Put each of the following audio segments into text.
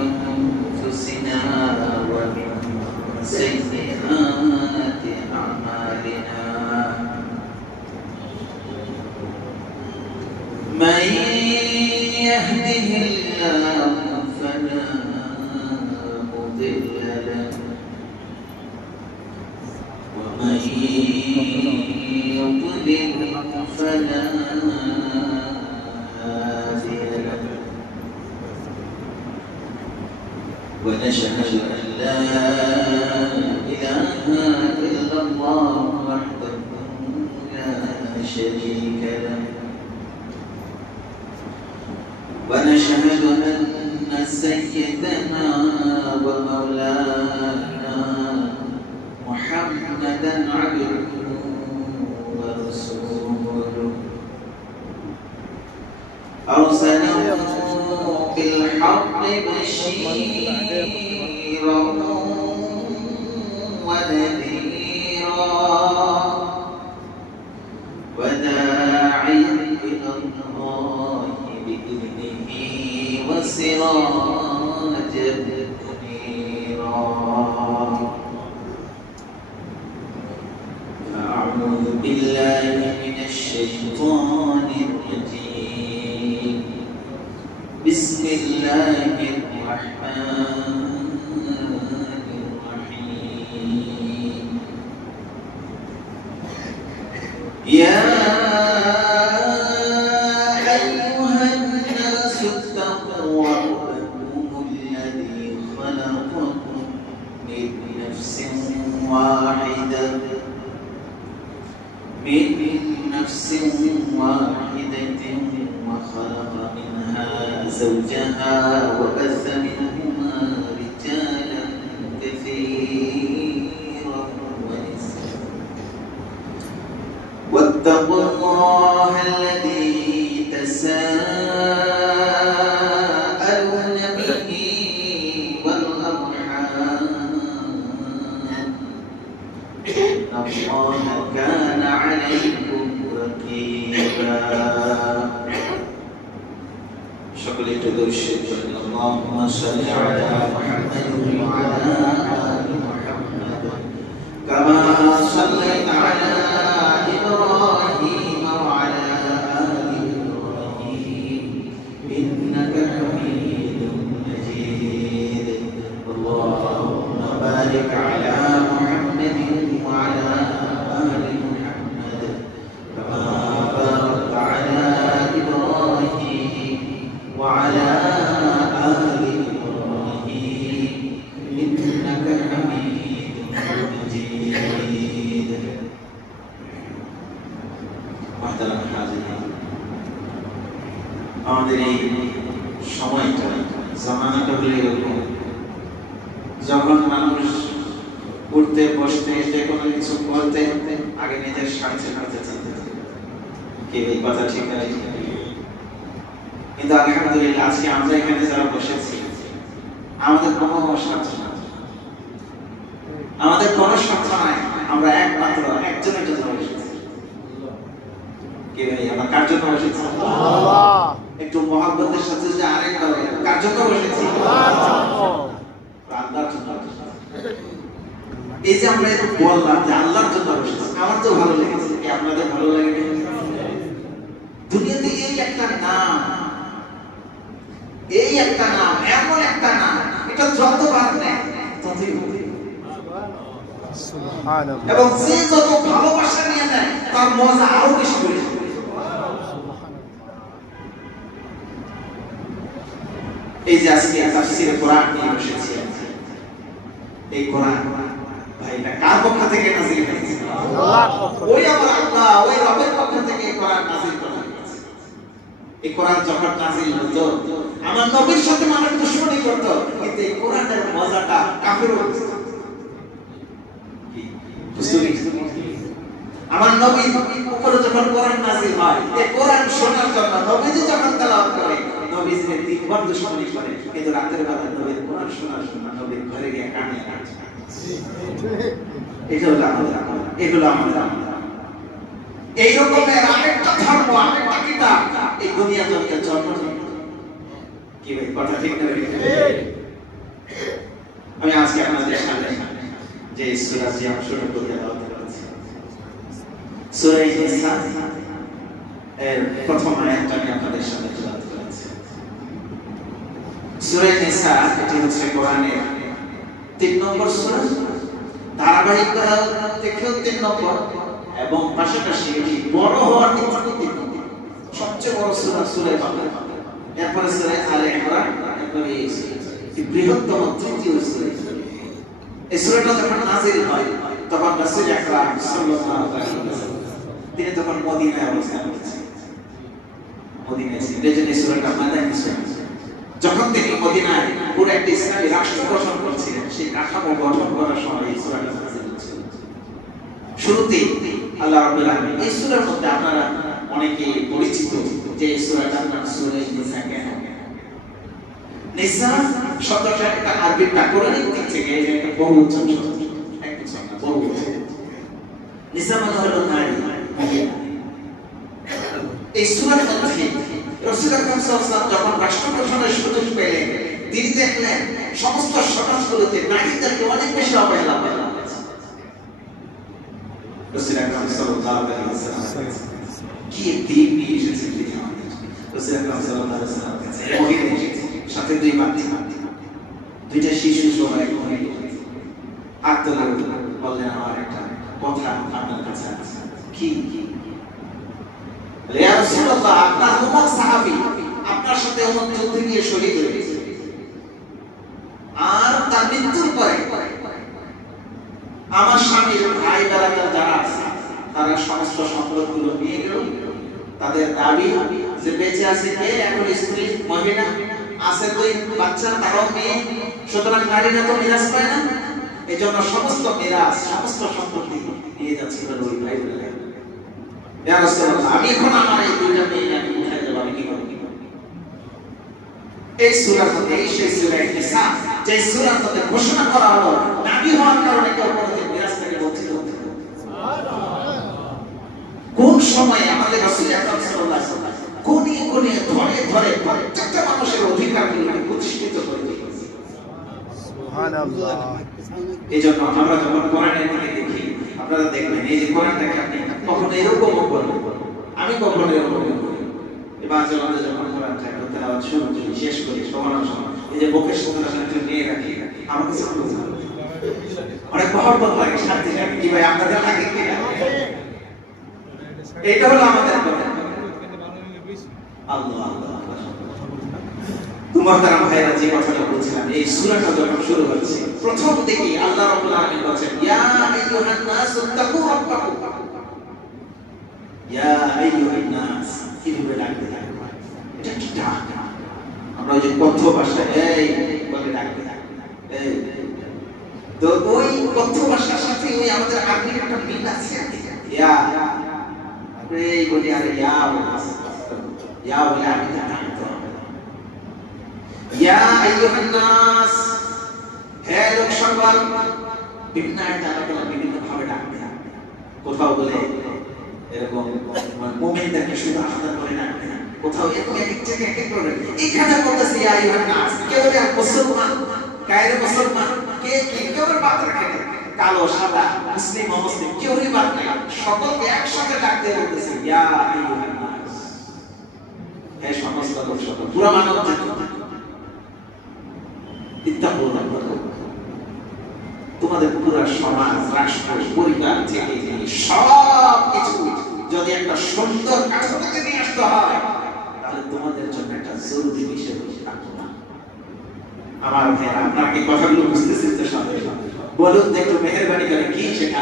أنفسنا ومن سيئات أعمالنا من يهده الله فلا مضل له ومن يضلل فلا ونشهد أن لا إله إلا الله وحده لا شريك له ونشهد أن سيدنا ومولانا محمدا عبده ورسوله أرسله بالحق بشيرا ونذيرا وداعيا إلى الله بإذنه وسراجا منيرا فأعوذ بالله من الشيطان الرجيم بسم الله الرحمن الرحيم يا أيها الناس اتقوا ربكم الذي خلقكم من نفس واحدة وخلق منها زوجها وبث منهما رجالا كثيرا ونساء واتقوا الله الذي تساءلون به والأرحام إن الله كان عليكم رقيبا সকলে একটু দরুদ পড়েন আল্লাহুম্মা সাল্লি আলা মুহাম্মাদিন ওয়া আলা আলি মুহাম্মাদ কামা সাল্লাইতা আলা ইব্রাহিম ওয়া আলা আলি ইব্রাহিম ইন্নাকা হামিদুম মাজিদ আল্লাহুম্মা বারিক আলা মুহাম্মাদিন ওয়া আলা আলি মুহাম্মাদ কামা বারাকতা আলা ইব্রাহিম وعلى آل إبراهيم إنك حميد مجيد محترم حاضرين আমাদের এই সময়টা জামানাটা হলো এরকম যখন মানুষ উঠতে বসতে যে কোনো কিছু করতে আগে নিজের স্বার্থে চিন্তা কি এই কথা ঠিক আছে কিন্তু আলহামদুলিল্লাহ আজকে আমরা এখানে যারা বসেছি আমাদের কোনো স্বার্থ নাই, আমাদের কোনো স্বার্থ নাই, আমরা একমাত্র একজনের জন্য বসেছি। কে ভাই আমরা কার জন্য বসেছি? আল্লাহ। একটু মহব্বতের সাথে যে আরেকবার কার জন্য বসেছি? আল্লাহর জন্য। এই যে আমরা বললাম যে আল্লাহর জন্য বসেছি, আমার তো ভালো লেগেছে, কি আপনাদের ভালো লাগে? দুনিয়াতে এই একটা নাম, এই একটা নাম, এমন একটা নাম, এটা যতবার নেয় ততই হবে। সুবহানাল্লাহ। এবং যে যত ভালোবাসা নিয়ে নেয় তার মজা আরো বেশি করে। এই যে আজকে তাফসীরে কোরআন নিয়ে বসেছি, এই কোরআন ভাই এটা কার পক্ষ থেকে নাযিল হয়েছে? আল্লাহর পক্ষ থেকে। ওই আমার আল্লাহ, ওই রবের পক্ষ থেকে এই কোরআন নাযিল করা হয়েছে। এই কোরআন যখন নাযিল হতো আমার নবীর সাথে মানুষ দুশমনি করত, কিন্তু এই কোরআনের মজাটা কাফের হতো। আমার নবী উপরে যখন কোরআন নাযিল হয়, এই কোরআন শোনার জন্য নবীজি যখন তেলাওয়াত করে নবীজিকে তিনবার দুশমনি করে, কিন্তু রাতের বেলা নবীর কোরআন শোনার জন্য নবীর ঘরে গিয়ে কানে কাটে। এটা হলো আমাদের আমল, এগুলো আমাদের আমল। এই রকমের আরেকটা ধর্ম, আরেকটা কিতাব এই দুনিয়া জগতে জন্ম নেয়। কি ভাই কথা ঠিক না? আমি আজকে আপনাদের সামনে যে সূরা যে অংশটা পড়তে যাচ্ছি, সূরা নিসা এর প্রথম আয়াতটা আমি আপনাদের সামনে তেলাওয়াত করেছি। সূরা নিসা এটি হচ্ছে কোরআনের 3 নম্বর সূরা, ধারাবাহিকতা দেখেও 3 নম্বর এবং পাশাপাশি এটি বড় হওয়ার দিক থেকে সবচেয়ে বড় সূরা সূরা বাকারা। এরপরে সূরা আলে ইমরান, এরপরে এই বৃহত্তম তৃতীয় সূরা। এই সূরাটা যখন নাযিল হয় তখন রাসূল আকরাম সাল্লাল্লাহু আলাইহি ওয়াসাল্লাম তিনি তখন মদিনায় অবস্থান করছেন। মদিনায় ছিলেন, এই জন্য এই সূরাটা মাদানী সূরা। যখন তিনি মদিনায় পুরো একটা ইসলামী রাষ্ট্র গঠন করছিলেন, সেই কাঠামো গঠন করার সময় এই সূরাটা নাযিল হয়েছিল। শুরুতেই আল্লাহ রাব্বুল আলামিন এই সূরার মধ্যে আপনারা অনেকে পরিচিত যে এই সূরাটার নাম সূরা নিসা। কেন নিসা শব্দটা একটা আরবি ব্যাকরণিক দিক থেকে একটা বহুবচন শব্দ, একবচন না, বহুবচন। নিসা মানে হলো নারী, মহিলা। এই সূরার মধ্যে রাসূল আকরাম সাল্লাল্লাহু আলাইহি ওয়াসাল্লাম যখন রাষ্ট্র গঠনের সুযোগ পেলেন, তিনি দেখলেন সমস্ত সমাজগুলোতে নারীদেরকে অনেক বেশি অবহেলা করা হয়েছে। রাসূল আকরাম সাল্লাল্লাহু আলাইহি ওয়াসাল্লাম কি দিন নিয়ে এসেছেন তিনি আমাদের। রাসূল আকরাম সাল্লাল্লাহু আলাইহি ওয়াসাল্লাম কাছে মহিলা এসেছে, সাথে দুই বাচ্চা, দুইটা শিশু সহ এক মহিলা। হাত তুলে বললেন আমার একটা কথা আপনার কাছে আছে। কি? ইয়া রাসূলুল্লাহ, আপনার উম্মত সাহাবী আপনার সাথে উম্মত যুদ্ধে গিয়ে শহীদ হয়েছে, আর তার মৃত্যুর পরে আমার স্বামীর ভাই বেরাদার যারা আছে তারা সমস্ত সম্পদগুলো নিয়ে গেল। তাদের দাবি যে বেঁচে আছে কে? এখন স্ত্রী, মহিলা আছে, দুই বাচ্চা, তারাও মেয়ে, সুতরাং নারীরা তো মিরাজ পায় না। এই জন্য সমস্ত মিরাজ, সমস্ত সম্পত্তি নিয়ে যাচ্ছিল ওই ভাই বেরাদার। ইয়া রাসূলুল্লাহ, আমি এখন আমার এই দুইটা মেয়ে আমি কোথায় যাব, আমি কি করব? এই সূরার মধ্যে, এই সেই সূরা নিসা, যে সূরার মধ্যে ঘোষণা করা হলো নবী হওয়ার কারণে কেউ কোনোদিন মিরাজ থেকে বঞ্চিত হতে পারে না। কোন সময়ে আমাদের রাসূল আকরাম সাল্লাল্লাহু আলাইহি ওয়াসাল্লাম কোনি কোনি ধরে ধরে প্রত্যেকটা মানুষের অধিকারগুলোকে প্রতিষ্ঠিত করে দিয়েছে। সুবহানাল্লাহ। এইজন্য আমরা যখন কোরআনের মধ্যে দেখি, আপনারা দেখবেন এই যে কোরআনটাকে আপনি কখনো এরকম করবেন, আমি কখনো এরকম করি। এবার আমাদের যখন কোরআনটাকে তেলাওয়াত শুরু করি, শেষ করি, সমানোর সময় এই যে বুকের সাথে সাথে নিয়ে রাখি, আমার কাছে খুব ভালো লাগে, অনেক মহব্বত লাগে, শান্তি লাগে। কি ভাই আপনাদের লাগে কি? এটা হলো আমাদের কথা। আল্লাহ আল্লাহ। তোমার দ্বারা ভাইরা যে কথাটা বলছিলাম, এই সূরাটা যখন শুরু হচ্ছে প্রথম থেকে আল্লাহ রাব্বুল আলামিন বলেন ইয়া আইয়ুহান নাস তাকু রাব্বাকুম। ইয়া আইয়ুহান নাস, কিভাবে ডাকতে থাকে, এটা কি ডাক? আমরা ওই যে কথ্য ভাষায় এই বলে ডাকতে থাকে, এই তো ওই কথ্য ভাষার সাথে ওই আমাদের আরবির একটা মিল আছে। ইয়া এই বলি আরে ইয়া বলে আমি ডাকতে হবে। ইয়া আইয়ুহান নাস, হে লোক সকল, বিভিন্ন আয়াতে বিভিন্ন ভাবে ডাকতে হয়। কোথাও বলে এরকম মুমিনদেরকে শুধু আলাদা করে ডাকতে হয়, কোথাও এরকম এক জায়গায় এক এক করে। এখানে বলতেছে ইয়া আইয়ুহান নাস, কেউ আর মুসলমান, কায়রে মুসলমান, কে কি, কেউ আর বাদ রাখে না, কালো সাদা, মুসলিম অমুসলিম কেউই বাদ নাই, সকলকে একসাথে ডাকতে বলতেছে ইয়া আইয়ুহান নাস, হে সমস্ত লোক সকল, পুরো মানব জাতি। তোমাদের পুরো সমাজ, রাষ্ট্র, পরিবার থেকে সব কিছু যদি একটা সুন্দর কাঠামোতে নিয়ে আসতে হয়, তাহলে তোমাদের জন্য একটা জরুরি বিষয় হচ্ছে তাকওয়া। আমার ভাইরা, আপনারা কি কথাগুলো বুঝতেছেন তো? সাথে বলুন তো একটু মেহেরবানি করে, কি সেটা?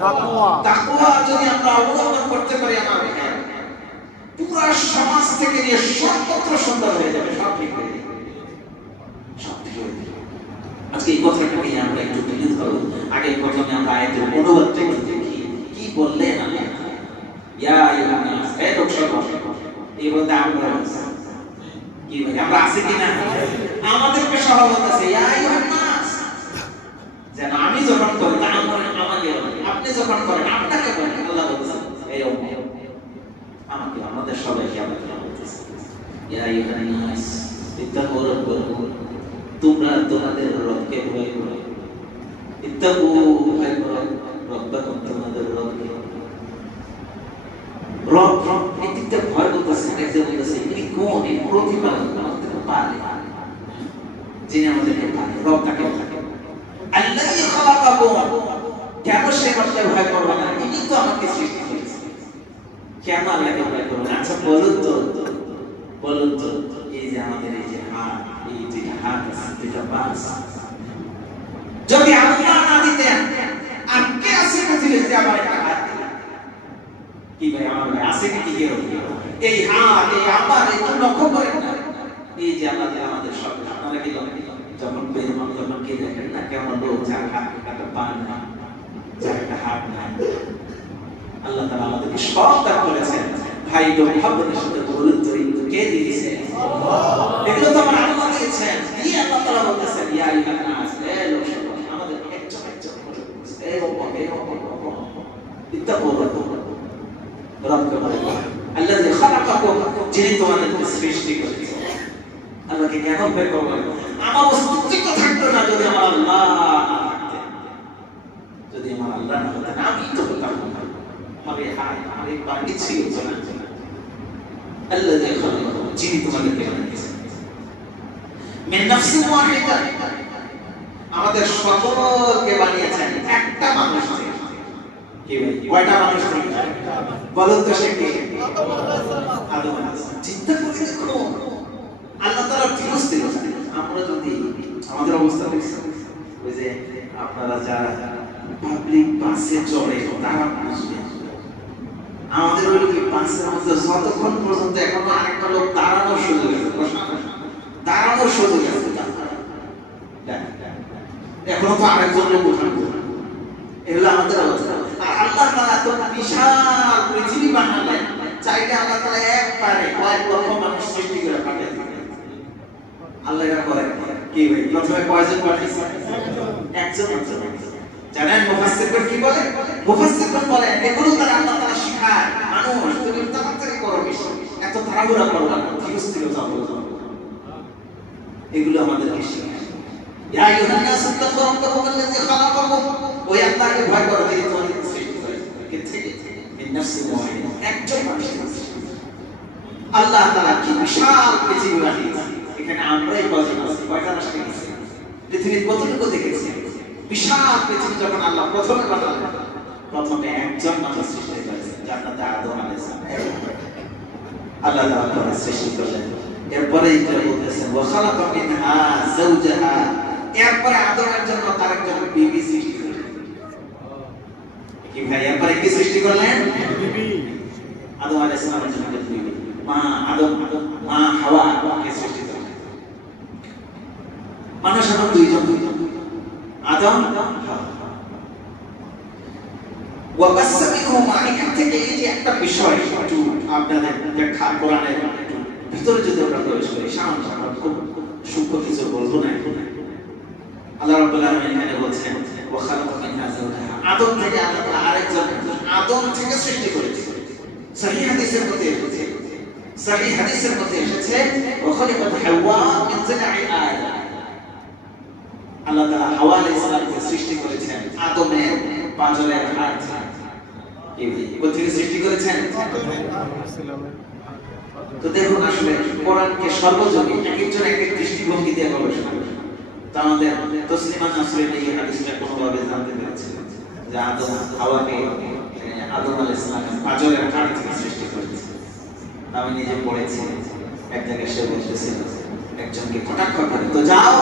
তাকওয়া। তাকওয়া যদি আমরা অবলম্বন করতে পারি আমার ভাইরা, পুরো সমাজ থেকে নিয়ে সর্বত্র সুন্দর হয়ে যাবে, সব ঠিক হয়ে যাবে। আজকে এই কথাটা নিয়ে আমরা একটু তুলে ধরব। আগে প্রথমে আমরা আয়াতের অনুবাদটা দেখি, কি বললেন আল্লাহ। ইয়া আইয়ুহান নাস, হে লোক সকল, এই বলতে আমরা কি ভাই আমরা আছি কিনা? আমাদেরকে সহ বলতেছে ইয়া আইয়ুহান নাস, যেন আমি যখন করি তা আমাকে বলেন, আপনি যখন করেন আপনাকে বলেন। আল্লাহ বলছেন এই আমাকে, আমাদের সবাইকে আমাকে বলতেছে ইয়া আইয়ুহান নাস ইত্তাকু তোমরা তোমাদের রবকে ভয় করো, ইত্তাকু, ভয় করো রব্বাকুম, তোমাদের রবকে। রব এই তিনটা ভয় বলতেছে, একজন বলতেছে ইনি কোন, এই প্রতিপালক, আমাদেরকে পালে, যিনি আমাদেরকে পালে, রব তাকে থাকে। আল্লাযী খালাকাকুম, কেন সে রবকে ভয় করবে না? ইনি তো আমাকে সৃষ্টি করেছে, কেন আল্লাহকে ভয় করবে না? আচ্ছা বলুন তো, বলুন তো, এই যে আমাদের এই যে হাত, এই যে হাত, দুইটা বাস, যদি আল্লাহ না দিতেন, আর কে আছে পৃথিবীতে যে আমার একটা হাত দিলেন? কি ভাই, আমার ভাই আছে কি? কি এই হাত, এই আমার, এই তো লক্ষ্য করেন না, এই যে আল্লাহ আমাদের সব, আপনারা কি যখন বেরোন, যখন কে দেখেন না কেমন লোক যার হাত, একটা পা নাই, যার একটা হাত নাই, আল্লাহ তাআলা আমাদেরকে সব দান করেছেন। ভাই তো মুহাব্বতের সাথে বলুন তো, কে দিয়েছে? এগুলো তো আমার আল্লাহ দিয়েছেন। এই আল্লাহ তাআলা বলতেছেন, ইয়া আইয়ুহান নাস, এ লোক আমাদের একজন একজন করে, এ রব্বা, এ রব্বা, ইত্তাকু রাব্বাকুম, রবকে ভয় করো। আল্লাযী খালাকাকুম, যিনি তোমাদেরকে সৃষ্টি করেছেন। আল্লাহকে কেন ভয় করবে? আমার অস্তিত্ব থাকতো না যদি আমার আল্লাহ না থাকতেন, যদি আমার আল্লাহ না হতেন, আমি তো হতাম না, আমার এই হাত, আমার এই পা কিছুই হতো না। আল্লাযী খালাকাকুম, যিনি তোমাদেরকে বানিয়েছেন। মিন নাফসিন ওয়াহিদা, আমাদের সকলকে বানিয়েছেন একটা মানুষ থেকে। কি ভাই, কয়টা মানুষ থেকে? বলুন তো সে কে? আদম আলাইহিস সালাম। চিন্তা করে দেখো, আল্লাহ তাআলা ফিরস্তি, আমরা যদি আমাদের অবস্থা দেখছি, ওই যে আপনারা যারা পাবলিক বাসে চড়ে তারা বুঝবে, আমাদের ওই বাসের মধ্যে যতক্ষণ পর্যন্ত এখনো আরেকটা লোক দাঁড়ানোর সুযোগ আছে, দাঁড়ানোর সুযোগ আছে, এখনো তো আরেকজন লোক উঠানো, এগুলো আমাদের অবস্থা। আর আল্লাহ তাআলা তো বিশাল পৃথিবী বানালেন, চাইলে আল্লাহ তাআলা একবারে কয়েক লক্ষ মানুষ সৃষ্টি করে পাঠিয়ে দিলেন। আল্লাহ এটা করে কি ভাই, প্রথমে কয়জন পাঠিয়েছে? একজন। জানেন মুফাসসিরগণ কি বলে? মুফাসসিরগণ বলে এগুলো দ্বারা আল্লাহ তাআলা শিখায়, মানুষ তুমি তাড়াতাড়ি করো, বেশি এত তাড়াহুড়া করো না, ধীরে স্থির যাও, এগুলো আমাদেরকে শেখায়। ইয়া আইয়ুহান নাস ইত্তাকু রাব্বাকুম আল্লাযী খালাকাকুম, ওই আল্লাহকে ভয় করো যিনি তোমাদেরকে সৃষ্টি করেছেন। কে থেকে? মিন নাফসিন ওয়াহিদা, একজন মানুষ। আল্লাহ তাআলা কি বিশাল পৃথিবী বানিয়েছেন, এখানে আমরাই কয়জন আছি? কয়টা রাষ্ট্র গেছি? পৃথিবীর কতটুকু দেখেছি? বিশাল পৃথিবী যখন আল্লাহ প্রথমে বানালেন, প্রথমে একজন মানুষ সৃষ্টি করেছেন, জান্নাতে আদম আলাইহিস সালাম। আল্লাহ তাআলা সৃষ্টি করলেন, এরপরে এটা বলতেছেন ওয়া খালাকা মিনহা যাওজাহা, এরপরে আদমের জন্য তার একজন বিবি সৃষ্টি করলেন। কি ভাই, এরপরে কি সৃষ্টি করলেন? বিবি। আদম আলাইহিস সালামের জন্য বিবি, মা আদম, মা হাওয়া কে সৃষ্টি করলেন। মানুষ এখন দুইজন, আদম হাওয়া। ওয়া বাসসা মিনহুমা, এখান থেকে এই যে একটা বিষয় একটু আপনাদের ব্যাখ্যা কোরআনের একটু ভিতরে যদি আমরা প্রবেশ করি, সামান্য খুব সূক্ষ্ম কিছু বলবো না। আল্লাহ রাব্বুল আলামিন এখানে বলছেন ওয়া খালাকা মিনহা যাওজাহা, আদম থেকে আল্লাহ তাআলা আরেকজন আদম থেকে সৃষ্টি করেছেন। সহিহ হাদিসের মধ্যে এসেছে, সহিহ হাদিসের মধ্যে এসেছে ওয়া খালাকাত হাওয়া মিন জিনাই আদম, আল্লাহ তাআলা হাওয়া আলাইহিস সালামকে সৃষ্টি করেছেন আদমের পাঁজরের হাড় থেকে। এই কোথেকে সৃষ্টি করেছেন? তো দেখুন, আসলে কোরআনকে সর্বজনীন একজন এক এক দৃষ্টিভঙ্গি দিয়ে গবেষণা করে। তো আমাদের তসলিমা নাসরিন এই হাদিসটা কোনোভাবে জানতে পেরেছিলেন যে আদম হাওয়াকে আদম আলাইহিস সালামের পাঁজরের হাড় থেকে সৃষ্টি করেছে। আমি নিজে পড়েছি, এক জায়গায় সে বলতেছিল একজনকে কটাক্ষ করে, তো যাও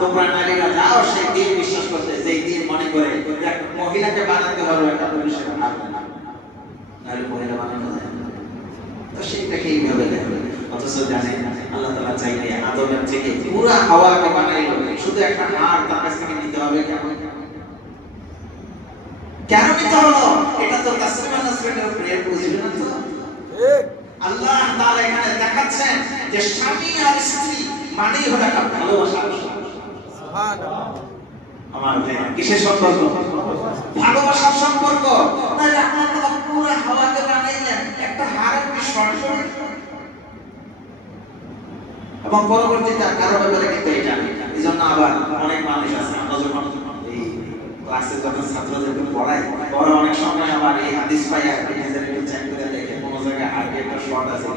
তোমরা নারীরা যাও সেই দিন বিশ্বাস করতে, যেই দিন মনে করে এক মহিলাকে বানাতে হবে একটা পুরুষের হাত, নারী মহিলা বানানো যায় না, তো সেইটাকে এইভাবে দেখবে। অথচ জানেন আল্লাহ তাআলা চাইলে আদমের থেকে পুরো হাওয়াকে বানাইলো, শুধু একটা হাড় তার কাছ থেকে নিতে হবে। কেন নিতে হলো? এটা তো তাসলিমা নাসরিনের প্রেম বুঝিল না তো। আল্লাহ তাআলা এখানে দেখাচ্ছেন যে স্বামী আর স্ত্রী মানেই হলো একটা ভালোবাসা। সুবহানাল্লাহ। আমার ভাই কিসের সম্পর্ক? ভালোবাসার সম্পর্ক। তাই আল্লাহ তাআলা পুরো হাওয়াকে বানাইলেন একটা হাড়ের বিষয়, এবং পরবর্তীতে কারো ব্যাপারে কিন্তু এটা, এইজন্য আবার অনেক মানুষ আছে আমরা যখন এই ক্লাসে যখন ছাত্রদেরকে পড়াই ওরা অনেক সময় আবার এই হাদিস পাইয়া নিজেদের একটু চেক করে দেখে কোনো জায়গায় হাতে একটা শর্ট আছে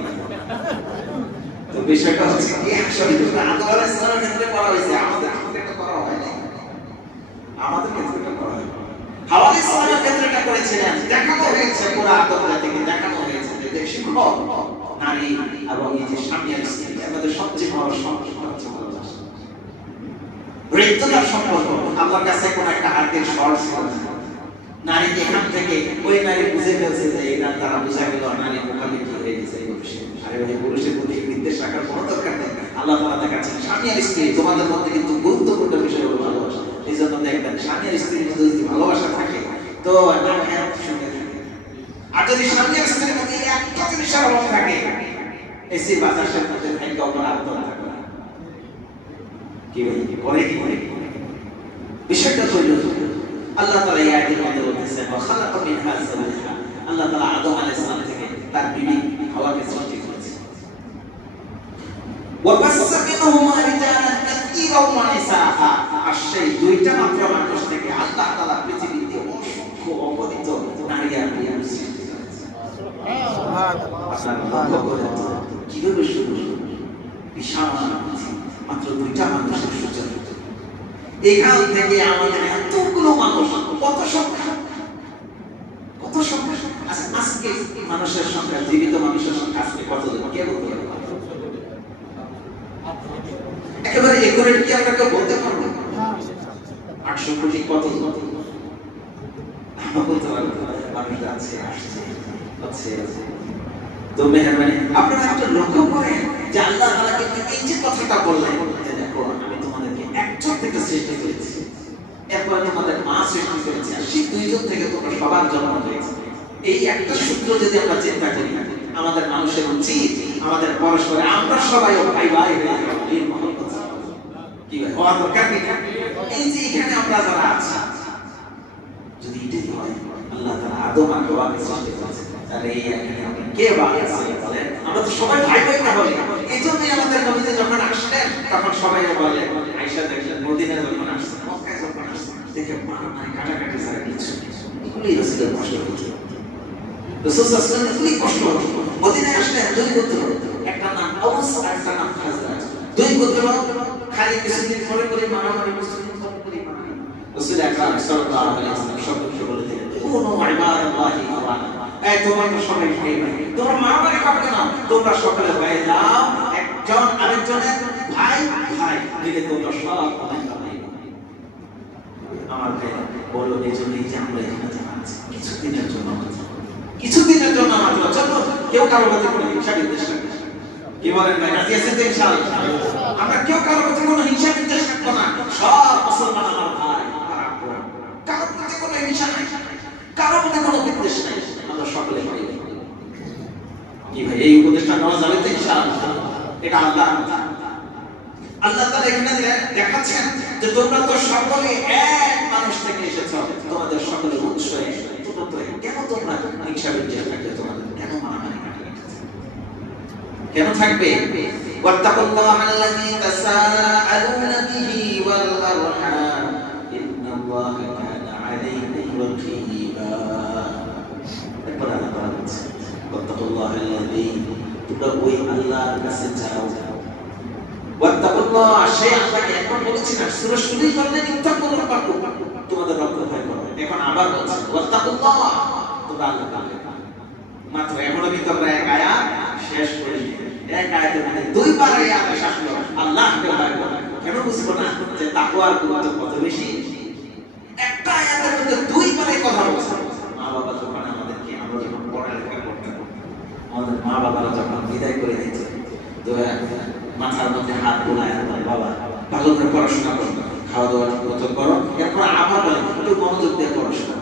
তো বিষয়টা হচ্ছে কি আসলে আদম আলাইহিস সালামের ক্ষেত্রে করা হয়েছে আমাদের ক্ষেত্রে করা হয় না আমাদের ক্ষেত্রে করা হয় হাওয়া আলাইহিস সালামের ক্ষেত্রে এটা করেছিলেন দেখানো হয়েছে পুরো আদম থেকে দেখানো হয়েছে যে শিক্ষক নারী এবং এই যে স্বামী আর স্ত্রী আমাদের সবচেয়ে বড় সম্পর্ক হচ্ছে ভালোবাসা হৃদ্যতার সম্পর্ক আল্লাহর কাছে কোন একটা হাতের শর্ট ছিল নারী এখান থেকে ওই নারী বুঝে ফেলছে যে এটা তারা বুঝা গেল নারী মুখামুখি হয়ে গেছে এই পুরুষের আর ওই পুরুষের প্রতি বিদ্বেষ রাখার কোনো দরকার নেই আল্লাহ তাআলা দেখাচ্ছেন স্বামী আর স্ত্রী তোমাদের মধ্যে কিন্তু গুরুত্বপূর্ণ বিষয় হলো ভালোবাসা এই জন্য দেখবেন স্বামী আর স্ত্রীর মধ্যে যদি ভালোবাসা থাকে তো আর যদি স্বামী আর স্ত্রীর মধ্যে একটা জিনিসের অভাব থাকে এসি বাতাসের মধ্যে ভাগ্য অপরাধ থাকে কি ভাই পরে কি বিষয়টা হলো আল্লাহ তাআলা এই আয়াতের মধ্যে বলতেছেন ওয়া খালাকা মিনহা যাওজাহা আল্লাহ তাআলা আদম আলাইহিস সালাম থেকে তার বিবি হাওয়াকে সৃষ্টি করেছেন ওয়া বাসসা মিনহুমা রিজালান কাসীরাও ওয়া নিসাআ আর সেই দুইটা মাত্র মানুষ থেকে আল্লাহ তাআলা পৃথিবীতে অসংখ্য অগণিত নারী আর পুরুষ সৃষ্টি করেছেন সুবহানাল্লাহ কিভাবে শুরু বিশাল মাত্র দুইটা মানুষের সূচনা এখান থেকে আমাদের এতগুলো মানুষ কত সংখ্যা আজকে মানুষের সংখ্যা জীবিত মানুষের সংখ্যা আজকে কত কে বলতে একেবারে একরের কি আমরা কেউ বলতে পারবো 800 কোটি কত বলতে পারবো মানুষ আছে আসছে তো মেহরবানি আপনারা একটা লক্ষ্য করেন যে আল্লাহ তাআলা কিন্তু এই যে কথাটা বললেন যে দেখো আমি তোমাদেরকে একজন থেকে সৃষ্টি করেছি এরপরে তোমাদের মা সৃষ্টি করেছি আর সেই দুইজন থেকে তোমরা সবার জন্ম হয়েছে এই একটা সূত্র যদি আমরা চিন্তা করি আমাদের মানুষের উচিত আমাদের পরস্পরে আমরা সবাই ভাই ভাই হয়ে যাব এই মহব্বত কি ভাই হওয়া দরকার নেই এই যে এখানে আমরা যারা আছি যদি এটাই হয় আল্লাহ তাআলা আদম আর হাওয়াকে সৃষ্টি করেছেন তাহলে এই এখানে আমরা কে বাকি আছে বলেন আমরা তো সবাই ভাই ভাই না বলি এইজন্যই আমাদের নবীজি যখন আসলেন তখন সবাই বলে আয়েশা দেখলেন মদিনায় যখন আসলেন মক্কায় যখন আসলেন দেখে মারামারি কাটাকাটি ছাড়া কিছু এগুলোই রাসূলের কষ্ট হতো রাসূল সাল্লাল্লাহু আলাইহি ওয়াসাল্লাম খুবই কষ্ট হতো মদিনায় আসলেন দুই গোত্র একটা নাম আওস আর একটা নাম খাজরাজ দুই গোত্র খালি কিছুদিন পরে পরে মারামারি মুসলিম করে মারামারি রাসূল আকরাম সাল্লাল্লাহু আলাইহি ওয়াসাল্লাম সবকে বলে দিলেন কুনু ইবাদাল্লাহি ইখওয়ানা এই তোমরা সবাই ভাই ভাই তোমরা মারামারি করবে না তোমরা সকলে ভাই যাও একজন আরেকজনের ভাই ভাই মিলে তোমরা সব ভাই ভাই আমার ভাই বলো এই জন্যই যে আমরা এখানে যারা আছি কিছুদিনের জন্য মাত্র চলো কেউ কারো কাছে কোনো হিংসা বিদ্বেষ রাখবে কি বলেন ভাই রাজি আছেন তো ইনশাআল্লাহ আমরা কেউ কারো কাছে কোনো হিংসা বিদ্বেষ রাখবো না সব মুসলমান আমার ভাই কারো কাছে কোনো হিংসা নাই কারো মধ্যে কোনো বিদ্বেষ নাই আমরা সকলে ভাই কি ভাই এই উপদেশটা নেওয়া যাবে তো ইনশাআল্লাহ এটা আল্লাহ তাআলা এখানে দেখাচ্ছেন যে তোমরা তো সকলে এক মানুষ থেকে এসেছো তোমাদের সকলের উৎস কেন তোমরা হিংসা বিদ্বেষ রাখবে তোমাদের কেন মারামারি কেন থাকবে ওয়াত্তাকুল্লাহাল্লাযী তাসাআলুনা বিহি ওয়াল আরহাম ইন্নাল্লাহা কানা আলাইকুম রাকীবা এরপর আল্লাহ তাআলা বলেন ওয়াত্তাকুল্লাহাল্লাযী তোমরা ওই আল্লাহর কাছে যাও ওয়াত্তাকুল্লাহ সেই আল্লাহকে এখন বলেছি না সূরা শুরুই করলেন ইত্তাকুল্লাহ পাকু তোমাদের রক্ষা ভয় করো এখন আবার বলছে ওয়াত্তাকুল্লাহ তোমরা আল্লাহকে মাত্র এখনো কিন্তু আমরা এক আয়াত শেষ করি এক আয়াতের মধ্যে দুইবার এই আয়াত শেষ হলো আল্লাহকে ভয় করো কেন বুঝবো না যে তাকওয়ার গুরুত্ব কত বেশি একটা আয়াতের মধ্যে দুইবার এই কথা বলছে মা বাবা যখন আমাদেরকে আমরা যখন পড়ালেখা করতাম আমাদের মা বাবারা যখন বিদায় করে দিত তো মাথার মধ্যে হাত বোলায় বাবা ভালো করে পড়াশোনা করো খাওয়া দাওয়া মতো করো এরপর আবার বলে একটু মনোযোগ দিয়ে পড়াশোনা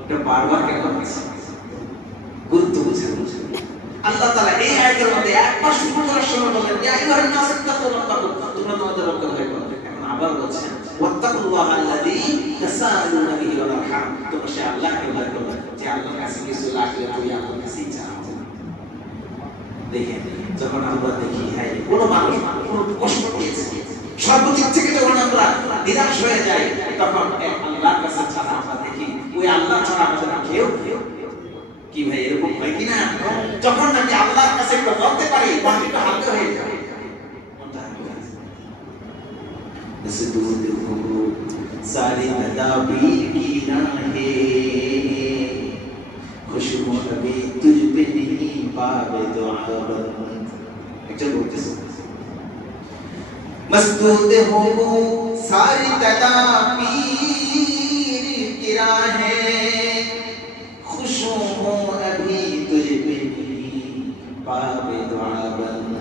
এটা বারবার কেন বলছে গুরুত্ব বুঝে আল্লাহ তাআলা এই আয়াতের মধ্যে একবার শুরু করার সময় বলেন ইয়া আইয়ুহান নাস তাকুল্লাহ তোমরা তোমাদের রক্ষা ভয় করো এখন আবার বলছেন ওয়াত্তাকুল্লাহাল্লাযী তাসাআলুনা বিহি ওয়াল আরহাম তোমরা সে আল্লাহকে ভয় করো যে আল্লাহর কাছে কিছু লাগলে তুমি আল্লাহর কাছেই চাও দেখেন যখন আমরা দেখি হ্যাঁ কোনো মানুষ কোনো কষ্ট পেয়েছে সর্বদা নিরাশ হয়ে যায়, তখন আল্লাহর কাছে ছাড়া আমরা দেখি ওই আল্লাহ ছাড়া আমাদের কেউ কি ভাই এরকম হয় কিনা? যখন নাকি আল্লাহর কাছে একটু বলতে পারি মনটা হালকা হয়ে যায়। सारी तदाबीर की राहें खुशबू अभी तुझ पे नहीं पावे दुआबंद। अच्छा बोलते मस्तूद हो वो सारी तदाबीर की राहें खुशबू अभी तुझ पे नहीं पावे दुआबंद।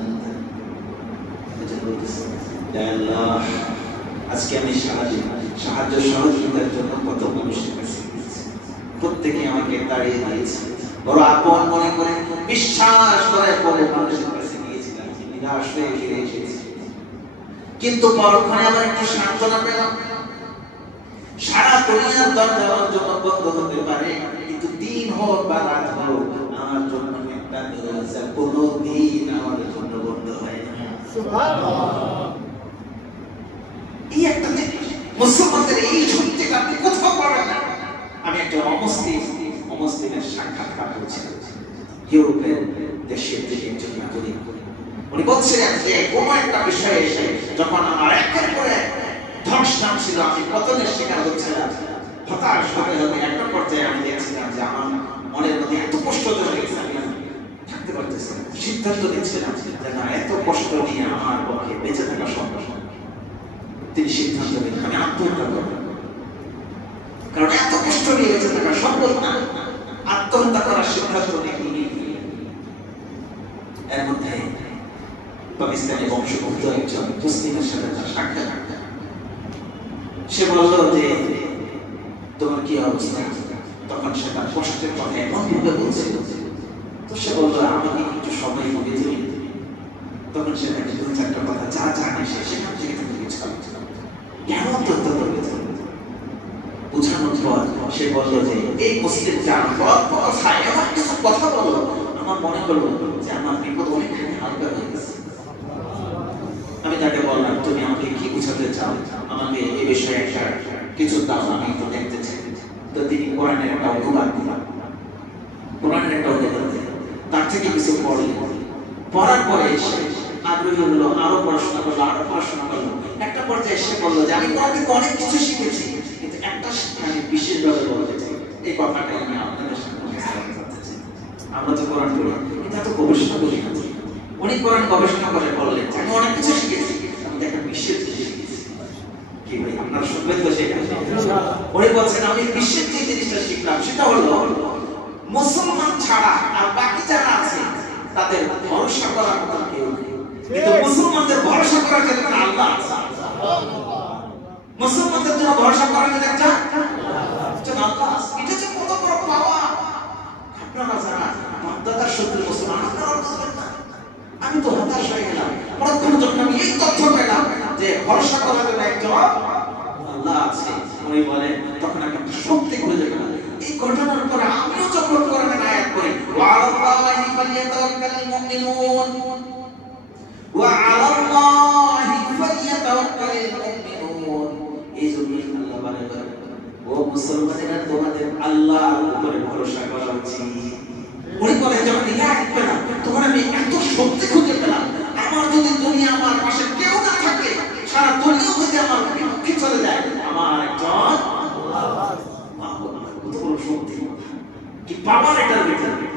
अच्छा बोलते या अल्लाह আজকে আমি সাহায্য সহযোগিতার জন্য কত মানুষের কাছে প্রত্যেকে আমাকে তাড়িয়ে দিয়েছে, বড় আপন মনে করে বিশ্বাস করে পরে মানুষের কাছে গিয়েছিলাম, নিরাশ হয়ে ফিরে এসেছি। কিন্তু পরক্ষণে আবার একটু সান্ত্বনা পেলাম। সারা দুনিয়ার দরজা আমার জন্য বন্ধ হতে পারে, কিন্তু দিন হোক বা রাত হোক আমার জন্য একটা দরজা কোনোদিন আমার জন্য বন্ধ হয় না। সুবহানাল্লাহ। এই একটা মুসলমানদের এই সত্যিটা আপনি কোথাও পাবেন না। আমি একটা অমুসলিমের সাক্ষাৎকার করছিলাম, ইউরোপের দেশের থেকে একজন নাগরিক। উনি বলছিলেন যে কোনো একটা বিষয়ে এসে যখন আমার একের পর এক ধ্বংস নামছিল, আমি পতনের শিকার হচ্ছিলাম, হতাশ হতে হতে একটা পর্যায়ে আমি দেখছিলাম যে আমার মনের মধ্যে এত কষ্ট হয়ে গেছে, আমি থাকতে পারতেছিলাম। সিদ্ধান্ত নিচ্ছিলাম যে না, এত কষ্ট নিয়ে আমার পক্ষে বেঁচে থাকা সম্ভব। তিনি সিদ্ধান্ত নেন আমি আত্মহত্যা করব, কারণ এত কষ্ট নিয়ে বেঁচে থাকা সম্ভব না। আত্মহত্যা করার সিদ্ধান্ত নেন। এর মধ্যে পাকিস্তানি বংশোদ্ভূত একজন মুসলিমের সাথে তার সাক্ষাৎ। সে বলল যে তোমার কি অবস্থা? তখন সে তার কষ্টের কথা এমন ভাবে বলছিল, তো সে বলল আমাকে একটু সময় দিয়ে দিন। তখন সে তাকে দু চারটা কথা যা জানে সেখান থেকে তুমি কিছু কেমন তথ্য করবে বুঝানোর পর সে বলল যে এই মুসলিম এমন কিছু কথা বলল, আমার মনে হলো যে আমার বিপদ অনেকখানি হালকা হয়ে গেছে। আমি তাকে বললাম তুমি আমাকে কি বুঝাতে চাও, আমাকে এই বিষয়ে কিছু দাও, আমি একটু দেখতে চাই। তো তিনি কোরআনের একটা অনুবাদ দিলাম, কোরআনের একটা অনুবাদ দিলাম, তার থেকে কিছু পড়ার পরে এসে আগ্রহী হলো, আরো পড়াশোনা করলো। একটা পর্যায়ে এসে বললো যে আমি কোরআন থেকে অনেক কিছু শিখেছি, কিন্তু একটা শিক্ষা আমি বিশেষভাবে বলতে চাই। এই কথাটাই আমি আপনাদের সামনে জানতে চাই। আমরা তো কোরআন পড়ি, এটা তো গবেষণা করি না। উনি কোরআন গবেষণা করে বললেন আমি অনেক কিছু শিখেছি, আমি একটা বিশেষ জিনিস শিখেছি। কি ভাই আপনারা শুনবেন তো সেটা? উনি বলছেন আমি বিশেষ যে জিনিসটা শিখলাম সেটা হলো মুসলমান ছাড়া আর বাকি যারা আছে তাদের ভরসা করার মতো কেউ নেই, কিন্তু মুসলমানদের ভরসা করার জন্য আল্লাহ আছে। মুসলমানদের জন্য ভরসা করার জন্য একটা আল্লাহ আছে। এটা যে কত বড় পাওয়া! আপনারা যারা বাপদাদার শত্রু মুসলমান, আপনারা বুঝবেন না। আমি তো হতাশ হয়ে গেলাম পরক্ষণ যখন আমি এই তথ্য পেলাম যে ভরসা করার জন্য একজন আল্লাহ আছে। উনি বলেন তখন আমি একটা শক্তি খুঁজে পেলাম। এই ঘটনার পরে আমিও যখন কোরআনের আয়াত পড়ি ওয়ালাল্লাহি ফালিয়াতাওয়াক্কালুল মুমিনুন ওয়ালাল্লাহি ফালিয়াতাওয়াক্কালুল মুমিনুন, এই জন্য আল্লাহ বলেন ও মুসলমানেরা তোমাদের আল্লাহর উপরে ভরসা করা উচিত। উনি বলেন যখন এই আয়াত পেলাম তখন আমি এত শক্তি খুঁজে পেলাম, আমার যদি দুনিয়া আমার পাশে কেউ না থাকে, সারা দুনিয়া যদি আমার বিপক্ষে চলে যায়, আমার একজন আল্লাহ আছে। কত বড় শক্তি কি পাওয়ার এটার ভিতরে!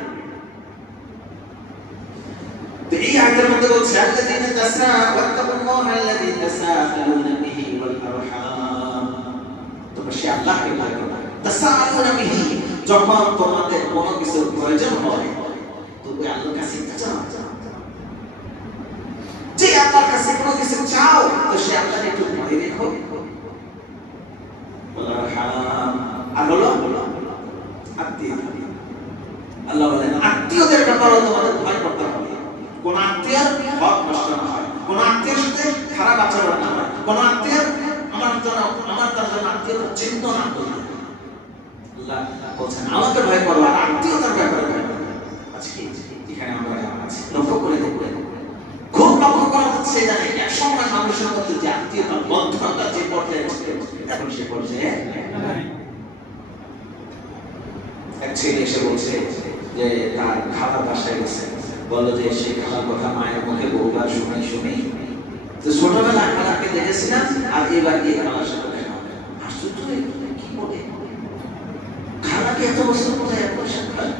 তো এই আয়াতের মধ্যে বলছে আল্লাযীনা তাসাওয়াত্তাকুল্লাহা আল্লাযী তাসাআলুনা বিহি ওয়াল আরহাম। তো সে আল্লাহকে ভয় করো, তাসাআলুনা বিহি, যখন তোমাদের কোনো কিছুর প্রয়োজন হয় তুমি আল্লাহর কাছে চাও। যে আল্লাহর কাছে কোনো কিছু চাও তো সে আল্লাহকে একটু ভয় রেখো। ওয়াল আরহাম, আর হলো আত্মীয়। আল্লাহ বলেন আত্মীয়দের ব্যাপারেও তোমাদের ভয় করতে হবে। কোন আত্মীয়ের হক নষ্ট না হয়, কোন আত্মীয়ের সাথে খারাপ আচরণ না হয়, কোন আত্মীয়ের আমার তার জন্য আত্মীয়তা চিহ্ন না করি। আল্লাহ বলছেন আমাকে ভয় করো আর আত্মীয়তার ব্যাপারে ভয় করো। আজকে এখানে আমরা আছি, লক্ষ্য করে দেখবেন, খুব লক্ষ্য করা হচ্ছে জানেন এক সময় মানুষের মধ্যে যে আত্মীয়তা বন্ধনটা যে পর্যায়ে এখন সে পর্যায়ে এক ছেলে এসে বলছে যে তার খালার বাসায় গেছে, বললো যে সেই খালার কথা মায়ের মুখে বহুবার শুনে শুনে তো ছোটবেলা খালাকে দেখেছিলাম আর এবার গিয়ে খালার সাথে দেখা হবে। আশ্চর্য কি বলে, খালাকে এত বছর কোথায় এত সাক্ষাৎ?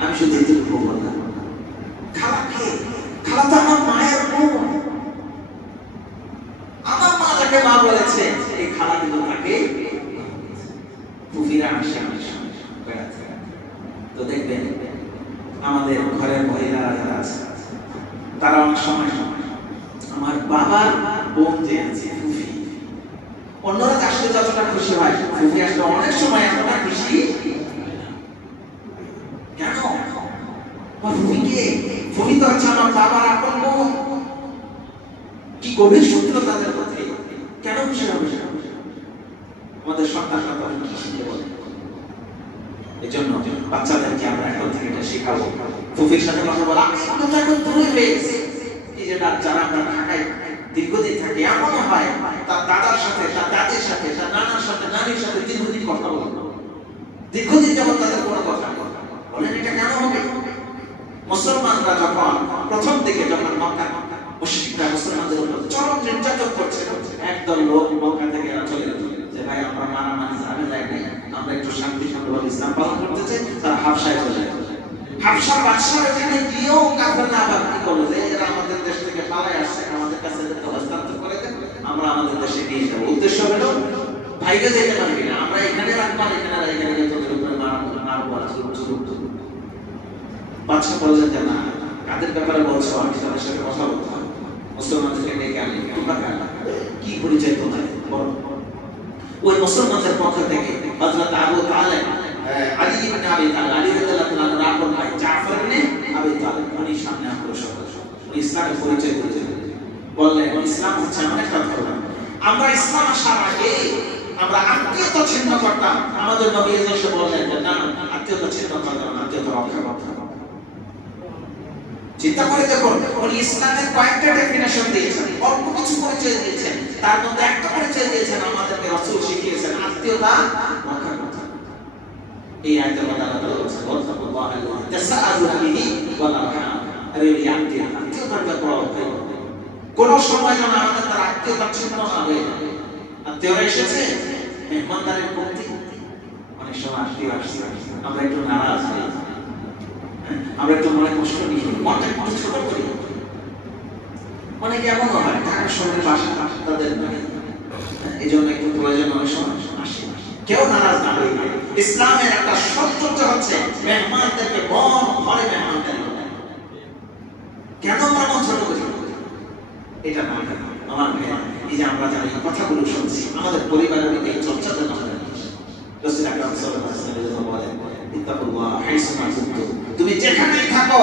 আমি শুধু এটুকু বললাম, খালাকে, খালা তো আমার মায়ের বোন। আমার মা তাকে মা বলেছে, এই খালা কিন্তু তাকে ফুফিরা আসে বেড়াতে। তো দেখবেন আমাদের ঘরের মহিলারা যারা আছে তারা অনেক সময় আমার বাবার বোন যে আছে ফুফি, অন্যরা আসলে যতটা খুশি হয় ফুফি আসলে অনেক সময় এতটা খুশি কেন? ফুফিকে, ফুফি তো হচ্ছে আমার বাবার আপন বোন। কি গভীর সূত্র তাদের মধ্যে, কেন খুশি হবে? আমাদের সন্তানরা তো কি শিখে বলে। এই জন্য বাচ্চাদেরকে আমরা এখন থেকে এটা শেখাবো, ফুফির সাথে কথা বলা। আমরা তো এখন দূরে পেয়েছি, এই যে যারা আমরা ঢাকায় দীর্ঘদিন থাকে, এমনও হয় তার দাদার সাথে, তার দাদির সাথে, তার নানার সাথে, নানির সাথে দীর্ঘদিন কথা বলবো, দীর্ঘদিন যেমন তাদের কোনো কথা বলেন। এটা কেন হবে? মুসলমানরা যখন প্রথম দিকে যখন মক্কা মুশরিকরা মুসলমানদের উপর চরম নির্যাতন করছে, একদল লোক মক্কা থেকে চলে যেত যে ভাই আমরা মারামারি ঝামেলায় নেই, আমরা একটু শান্তিপূর্ণভাবে ইসলাম পালন করতে চাই। তারা হাবশায় চলে যায়। হাবশার বাদশাহ এখানে গিয়েও কাফেররা আবার কি করলো যে এরা আমাদের দেশ থেকে পালায় আসছে, আমাদের কাছে হস্তান্তর করে দেন, আমরা আমাদের দেশে নিয়ে যাবো। উদ্দেশ্য হলো ভাইকে যেতে পারবি না, আমরা এখানে রাখবো, এখানে এখানে তোদের উপরে মারবো আর জুলুম। বাদশাহ বললেন যে না, কাদের ব্যাপারে বলছো, আমি তাদের সাথে কথা বলতে হবে, মুসলমানদেরকে ডেকে আনি, তোমরা কি পরিচয় তোমার বলো। ওই মুসলমানদের পক্ষ থেকে হযরত আবু তালেব, আলী ইবনে আবি তালেব, আলী রাদিয়াল্লাহু তাআলার আপন ভাই জাফর ইবনে আবি তালেব, উনি সামনে অগ্রসর হলেন। উনি ইসলামের পরিচয় দিলেন, বললেন ইসলাম হচ্ছে এমন একটা ধর্ম, আমরা ইসলাম আসার আগে আমরা আত্মীয়তা ছিন্ন করতাম। আমাদের নবী এসে বললেন যে না, আত্মীয়তা ছিন্ন করতে হবে, আত্মীয়তা রক্ষা করতে হবে। চিন্তা করে দেখুন, উনি ইসলামের কয়েকটা ডেফিনেশন দিয়েছেন, অল্প কিছু পরিচয় দিয়েছেন, তার মধ্যে একটা পরিচয় দিয়েছেন আমাদেরকে রাসূল শিখিয়েছেন আত্মীয়তা রক্ষা করতে। এই আয়াতের মধ্যে আল্লাহ তাআলা বলেছেন ওয়াত্তাকুল্লাহ আল্লাযী তাসাআলুনা বিহি ওয়াল আরহাম, আরে এই আত্মীয়তার ব্যাপারে রক্ষা করতে। কোন সময় যেন আমাদের তার আত্মীয়তা ছিন্ন না হয়ে যায়। আত্মীয়রা এসেছে মেহমানদারির করতে, অনেক সময় আত্মীয় আসছে, আমরা একটু নারাজ হই, আমরা একটু মনে কষ্ট নিই, মনটা একটু ছোট করি। অনেকে এমনও হয় ঢাকার শহরের বাসা তাদের এই জন্য একটু প্রয়োজন অনেক সময় আসে, কেউ নারাজ না হই। ইসলামের একটা সৌন্দর্য হচ্ছে মেহমানদেরকে বড় ঘরে মেহমানদারি করা। কেন আমরা মন ছোট করি? এটা না আমার ভাইয়া, এই যে আমরা জানি কথাগুলো শুনছি, আমাদের পরিবারের এই চর্চাতে না হয়। রাসূল আকরাম সাল্লাল্লাহু আলাইহি ওয়াসাল্লাম বলেন ইত্তাকুল্লাহ হাইসুমা কুনতুম, তুমি যেখানেই থাকো।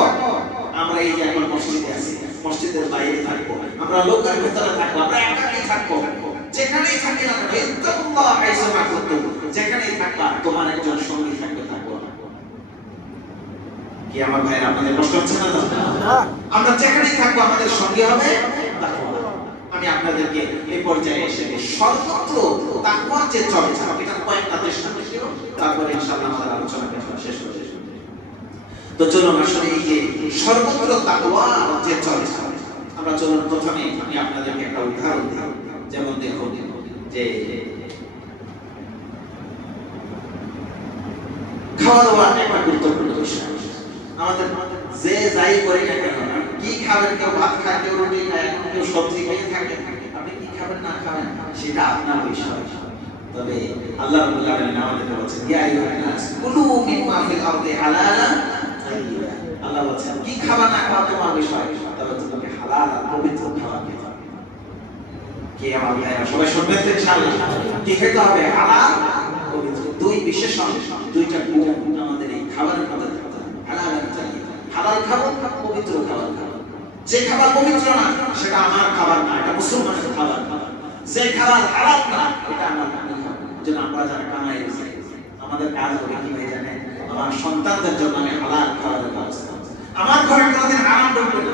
আমরা এই যে এখন মসজিদে আছি, মসজিদের বাইরে থাকবো, আমরা লোকের ভিতরে থাকবো, আমরা একাই থাকবো, যেখানেই থাকি না কেন ইত্তাকুল্লাহ হাইসুমা কুনতুম, যেখানেই থাকবা তোমার একজন সঙ্গী থাকবে, থাকবো কি আমার ভাইরা? আপনাদের কষ্ট হচ্ছে না তো? আমরা যেখানেই থাকবো আমাদের সঙ্গী হবে তাকওয়া। আমি আপনাদেরকে এই পর্যায়ে এসে সর্বত্র তাকওয়ার যে চর্চা, এটা কয়েকটা চেষ্টা করছি, তারপরে ইনশাআল্লাহ আমাদের আলোচনাটা শেষ হবে। তো চলুন আসলে এই যে সর্বত্র তাকওয়ার যে চর্চা, আমরা চলুন প্রথমে আমি আপনাদেরকে একটা উদাহরণ দিই। যেমন দেখুন যে খাওয়া দাওয়া একটা গুরুত্বপূর্ণ বিষয়। আমাদের যে যাই করি না কেন, কি খাবেন, কেউ ভাত খায়, কেউ রুটি খায়, কেউ সবজি খেয়ে থাকে, আপনি কি খাবেন না খাবেন সেটা আপনার বিষয়। তবে আল্লাহ রাব্বুল আলামিন আমাদেরকে বলেছেন ইয়া আইয়ুহান নাস কুলু মিম্মা ফিল আরদি হালালান তাইয়্যিবা। আল্লাহ বলেছেন কি খাবা না খাওয়া তোমার বিষয়, তবে তোমাকে হালাল আর পবিত্র খাবার খেতে হবে। কি আমার ভাইরা সবাই শুনবেন তো ইনশাআল্লাহ? কি খেতে হবে? হালাল পবিত্র। দুই বিশেষণ, দুইটা গুণ আমাদের এই খাবারের মধ্যে থাকতে হবে। হালাল আর তাইয়্যিবা, হালাল খাবার, পবিত্র খাবার খাবো। যে খাবার পবিত্র না সেটা আমার খাবার না, এটা মুসলমানের খাবার। যে খাবার হালাল না এটা আমার খাবার। যেন আমরা যারা কামাই রয়েছে আমাদের কাজ হবে কি ভাই জানেন, আমার সন্তানদের জন্য আমি হালাল খাবারের ব্যবস্থা, আমার ঘরে কোনোদিন হারাম ঢুকবে না,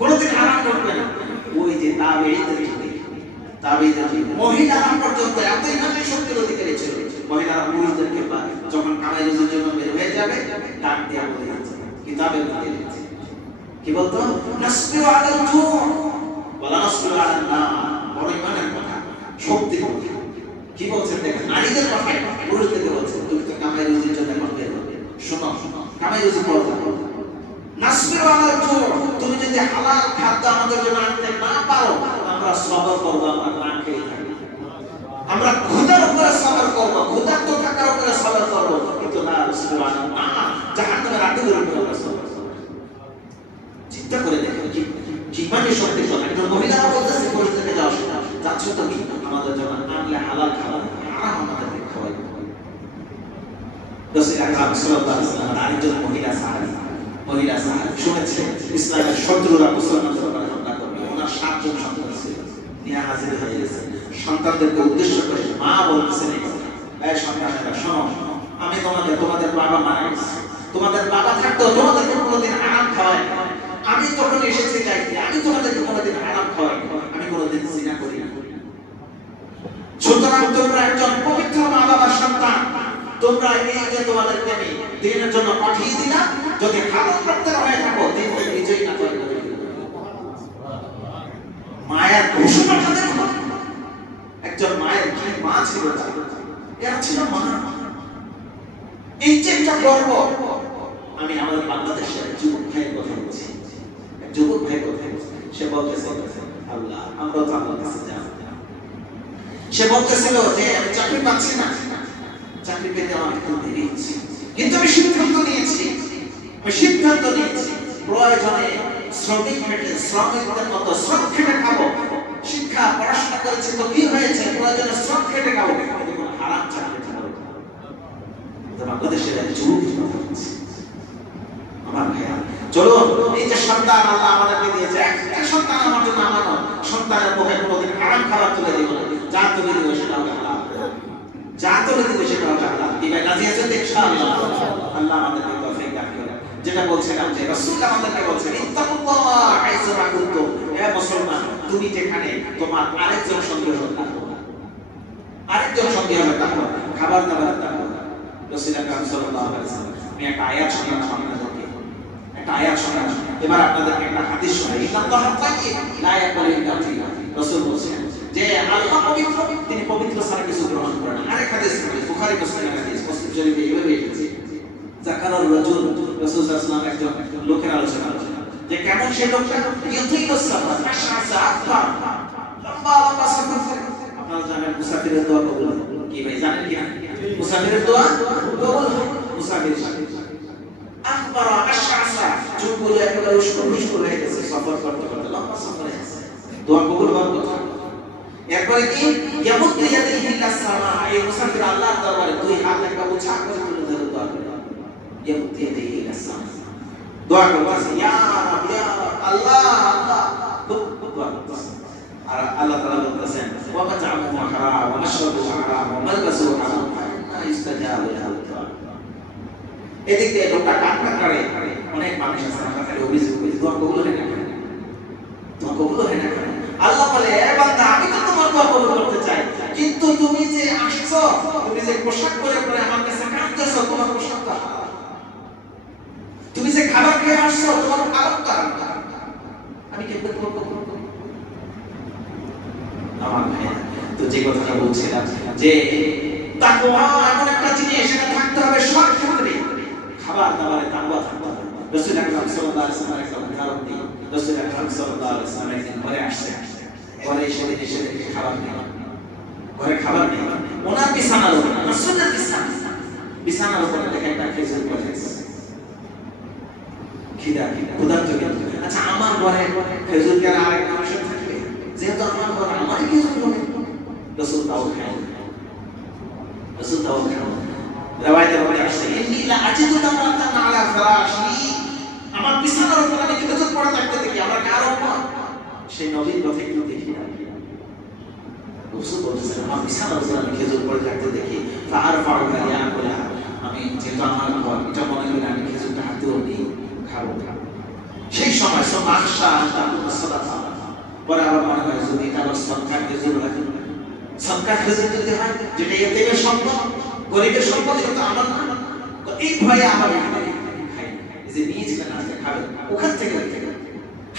কোনোদিন হারাম ঢুকবে না। ওই যে তাবেঈদের যুগে তাবিদের মহিলারা পর্যন্ত এতই মানে শক্তির অধিকারী ছিল, মহিলারা পুরুষদেরকে যখন কামাই রুজির জন্য বের হয়ে যাবে ডাক দেয়া বলে কিতাবের মধ্যে কি বলতো, নাসবিরু আলাল জু ওয়ালা নাসবিরু আলান নার, বড় ইমানের কথা, শক্তি কথা। কি বলছেন দেখেন, নারীদের কথা পুরুষদেরকে বলছেন, তুমি তো কামাই রুজির জন্য এখন বের হবে, শোনো কামাই রুজি করতে নাসবিরু আলাল জু, তুমি যদি হালাল খাদ্য আমাদের জন্য আনতে না পারো আমরা সবর করব, আমরা না খেয়ে থাকব, আমরা ক্ষুধার উপরে সবর করব, ক্ষুধার্ত থাকার উপরে সবর করব, কিন্তু না নাসবিরু আলান নার, জাহান্নামের আগুনের উপরে আমরা সবর করব। চিন্তা করে দেখো কি মানে শক্তি কথা। একজন মহিলারা বলতেছে পুরুষদেরকে যাও যাচ্ছ তুমি আমাদের জন্য আনলে হালাল খাবার হারাম আমাদেরকে খাওয়াই। রাসূল আকরাম সাল্লাল্লাহু আলাইহি ওয়াসাল্লাম আরেকজন মহিলা সাহাবী শুনেছে ইসলামের শত্রুরা মুসলমানদের উপর হামলা করবে, ওনার 7 জন সন্তান ছিল, নিয়ে হাজির হয়ে গেছে। সন্তানদেরকে উদ্দেশ্য করে মা বলতেছেন, এই সন্তানেরা শোনো, আমি তোমাদের বাবা মারা গেছে, তোমাদের বাবা থাকতো তোমাদেরকে কোনোদিন আরাম খাওয়াই, আমি তখন এসেছি চাইতে, আমি তোমাদেরকে কোনোদিন আরাম খাওয়াই, আমি কোনোদিন জিনা করি না। সুতরাং তোমরা একজন পবিত্র মা বাবার সন্তান, তোমরা এই যে তোমাদেরকে আমি দিনের জন্য পাঠিয়ে দিলাম, যদি হালাল প্রত্যয় হয়ে থাকো দিন নিজেই না করে দেবে। মায়ের ঘোষণাটা দেখো, একজন মায়ের কি মা ছিল, এর ছিল মা। এই যে একটা গর্ব। আমি আমাদের বাংলাদেশের যুবক ভাইয়ের কথা বলছি, যুবক ভাইয়ের কথা বলছি, সে বলতেছে আল্লাহ আমরা তো আল্লাহর কাছে যাব। সে বলতেছিল যে আমি চাকরি পাচ্ছি না, চাকরি পেতে আমার একটু দেরি হচ্ছে, কিন্তু আমি সিদ্ধান্ত নিয়েছি প্রয়োজনে শ্রমিকদের মতো শ্রম খেটে খাবো। শিক্ষা পড়াশোনা করেছে তো কি হয়েছে, প্রয়োজনে শ্রম খেটে খাবো, কিন্তু কোনো হারাম চাকরি খাবো না। বাংলাদেশের যুবক কথা বলছি আমার ভাইয়া, চলো এই যে সন্তান আল্লাহ আমাদেরকে দিয়েছে, একটা সন্তান আমার জন্য আমানত, সন্তানের মুখে কোনোদিন হারাম খাবার তুলে দিব না, যা তুলে দিব সেটা হবে হালাল, যা তুলে দিব সেটা হবে হালাল। কি ভাই রাজি আছেন ইনশাআল্লাহ? আল্লাহ আমাদেরকে তৌফিক দান করেন। যেটা বলছিলাম যে রাসূল আমাদেরকে বলছেন ইত্তাকুল্লাহ হাইসুমা কুনতুম, হে মুসলমান তুমি যেখানে তোমার আরেকজন সঙ্গী হবে তাকওয়া, আরেকজন সঙ্গী হবে তাকওয়া, খাবার দাবার তাকওয়া। রাসূল আকরাম সাল্লাল্লাহু আলাইহি ওয়াসাল্লাম আমি একটা আয়াত শোনালাম আপনাদেরকে, একটা আয়াত শোনালাম, এবার আপনাদেরকে একটা হাদিস শোনাই। ইন্নাল্লাহা তাইয়্যিব লা ইয়াকবালু ইল্লা তাইয়্যিবা। রাসূল বলেন যে আল্লাহ পবিত্র, তিনি পবিত্র ছাড়া কিছু গ্রহণ করেন না। আরেক হাদিস বুখারী মুসলিমের হাদিস, মুসলিম শরীফে এভাবে এসেছে যাকারার রাজুল, রাসূল সাল্লাল্লাহু আলাইহি ওয়াসাল্লাম একজন লোকের আলোচনা যে কেমন সেই লোকটা ইউতিলুস সাফার আশআসা আকবার, লম্বা লম্বা সফর করে। আপনারা জানেন মুসাফিরের দোয়া কবুল হয় কি ভাই, জানেন কি না? মুসাফিরের দোয়া কবুল হয়। মুসাফির আকবার আশআসা, চুলগুলো একেবারে উস্কো হয়ে গেছে, সফর করতে করতে লম্বা সফরে গেছে, দোয়া কবুল হওয়ার কথা। এরপরে কি ইয়ামুত ইয়াদিহি ইলাস সামা, এই মুসাফির আল্লাহর দরবারে দুই হাত একটা উঁচা করে তুলে ধরে দোয়া করে। ইয়ামুত ইয়াদিহি ইলাস সামা, দোয়া করতেছে ইয়া রাব ইয়া আল্লাহ আল্লাহ, দোয়া করতেছে। আর আল্লাহ তাআলা বলতেছেন ওয়া মাতা'মুহু হারাম ওয়া মাশরাবুহু হারাম ওয়া মালবাসুহু হারাম ফাআন্না ইস্তাজাবু লাহু। এদিকে লোকটা কান্না করে, অনেক মানুষ আছে আমার কাছে অভিযোগ করে দোয়া কবুল হয় না, দোয়া কবুল হয় না। আল্লাহ বলে এ বান্দা আমি তো তোমার দোয়া কবুল করতে চাই, কিন্তু তুমি যে আসছো, তুমি যে পোশাক পরে পরে আমার কাছে কাঁদতেছো, তোমার পোশাকটা হারাম, তুমি যে খাবার খেয়ে আসছো তোমার খাবারটা হারাম, আমি কেমনে করব? আমার ভাই তো যে কথাটা বলছিলাম যে তাকওয়া এমন একটা জিনিস, সেটা থাকতে হবে সব ক্ষেত্রে। খাবার দাবারে তাকওয়া থাকতে হবে। রাসূল আকরাম সাল্লাল্লাহু আলাইহি ওয়াসাল্লাম একটা উদাহরণ দিই। রাসূল আকরাম সাল্লাল্লাহু আলাইহি ওয়াসাল্লাম একদিন ঘরে আসছে, ঘরে এসে দেখে খাবার নেই, ঘরে খাবার নেই, ওনার বিছানার উপরে, রাসূলের বিছানার উপরে দেখে একটা খেজুর পড়ে আছে, ক্ষুধার্ত। আচ্ছা আমার ঘরে খেজুর কেন আরেক মানুষের থাকবে? যেহেতু আমার ঘরে আমারই খেজুর পড়ে, রাসূল তাও খায়, রাসূল তাও খায়। রিওয়ায়াতের মধ্যে আসছে ইন্নী লা আজিদু তামাতান আলা ফিরাশি, আমার বিছানার উপর আমি খেজুর পড়ে থাকতে দেখি, আমার কার উপর? সেই নবীর কথা একটু দেখি না, রাসূল বলছেন আমার বিছানার উপর আমি খেজুর পড়ে থাকতে দেখি, ফাআরফাউ ইয়া বলা, আমি যেহেতু আমার ঘর এটা মনে করি আমি খেজুরটা হাতেও নিই, খাবো। সেই সময় পরে আবার মনে হয় যদি এটা আবার সরকার খেজুর হয়, সরকার খেজুর যদি হয় যেটা এতিমের সম্পদ, গরিবের সম্পদ, এটা তো আমার না, তো এই ভয়ে আমার খাই যে নিয়ে যেতে না খাবেন ওখান থেকে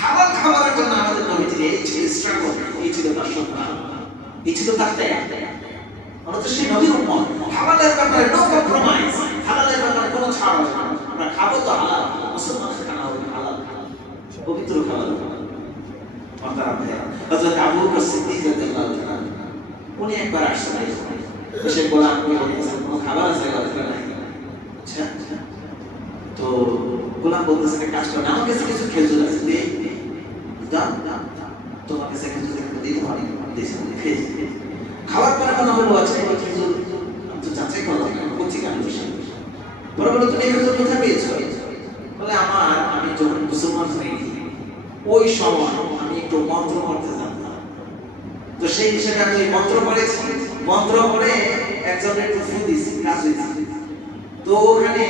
হালাল খাবারের জন্য আমাদের নবীজির এই ছিল স্ট্রাগল, এই ছিল তার সংগ্রাম, এই ছিল তার ত্যাগ। আমরা তো সেই নবীর উম্মত, হালালের ব্যাপারে নো কম্প্রোমাইজ, হালালের ব্যাপারে কোনো ছাড় হবে না। আমরা খাবো তো হালাল, মুসলমানের খানা হবে হালাল, পবিত্র খাবার। মাতারা ভাই হযরত আবু বকর সিদ্দিক রাদিয়াল্লাহু তাআলা উনি একবার আসলেন, এসে গোলাম বলতেছেন কোনো খাবার আছে না? আচ্ছা, তো গোলাম বলতেছে কাজ করো, আমার কাছে কিছু খেজুর আছে, দে দাও, তোমার কাছে খেজুর দিতে পারি, দিয়েছে খেজুর। খাবার পরে মনে হলো আচ্ছা এই খেজুর তো যাচাই করলাম কোথা থেকে আনছো, বড় বড় তুমি খেজুর কোথায় পেয়েছো? বলে আমি যখন মুসলমান হইনি ওই সময় আমি একটু মন্ত্র করতে জানতাম, তো সেই হিসেবে আমি মন্ত্র পড়েছি, মন্ত্র পড়ে একজনের একটু ফু দিয়েছি, কাজ হয়েছে। তো ওখানে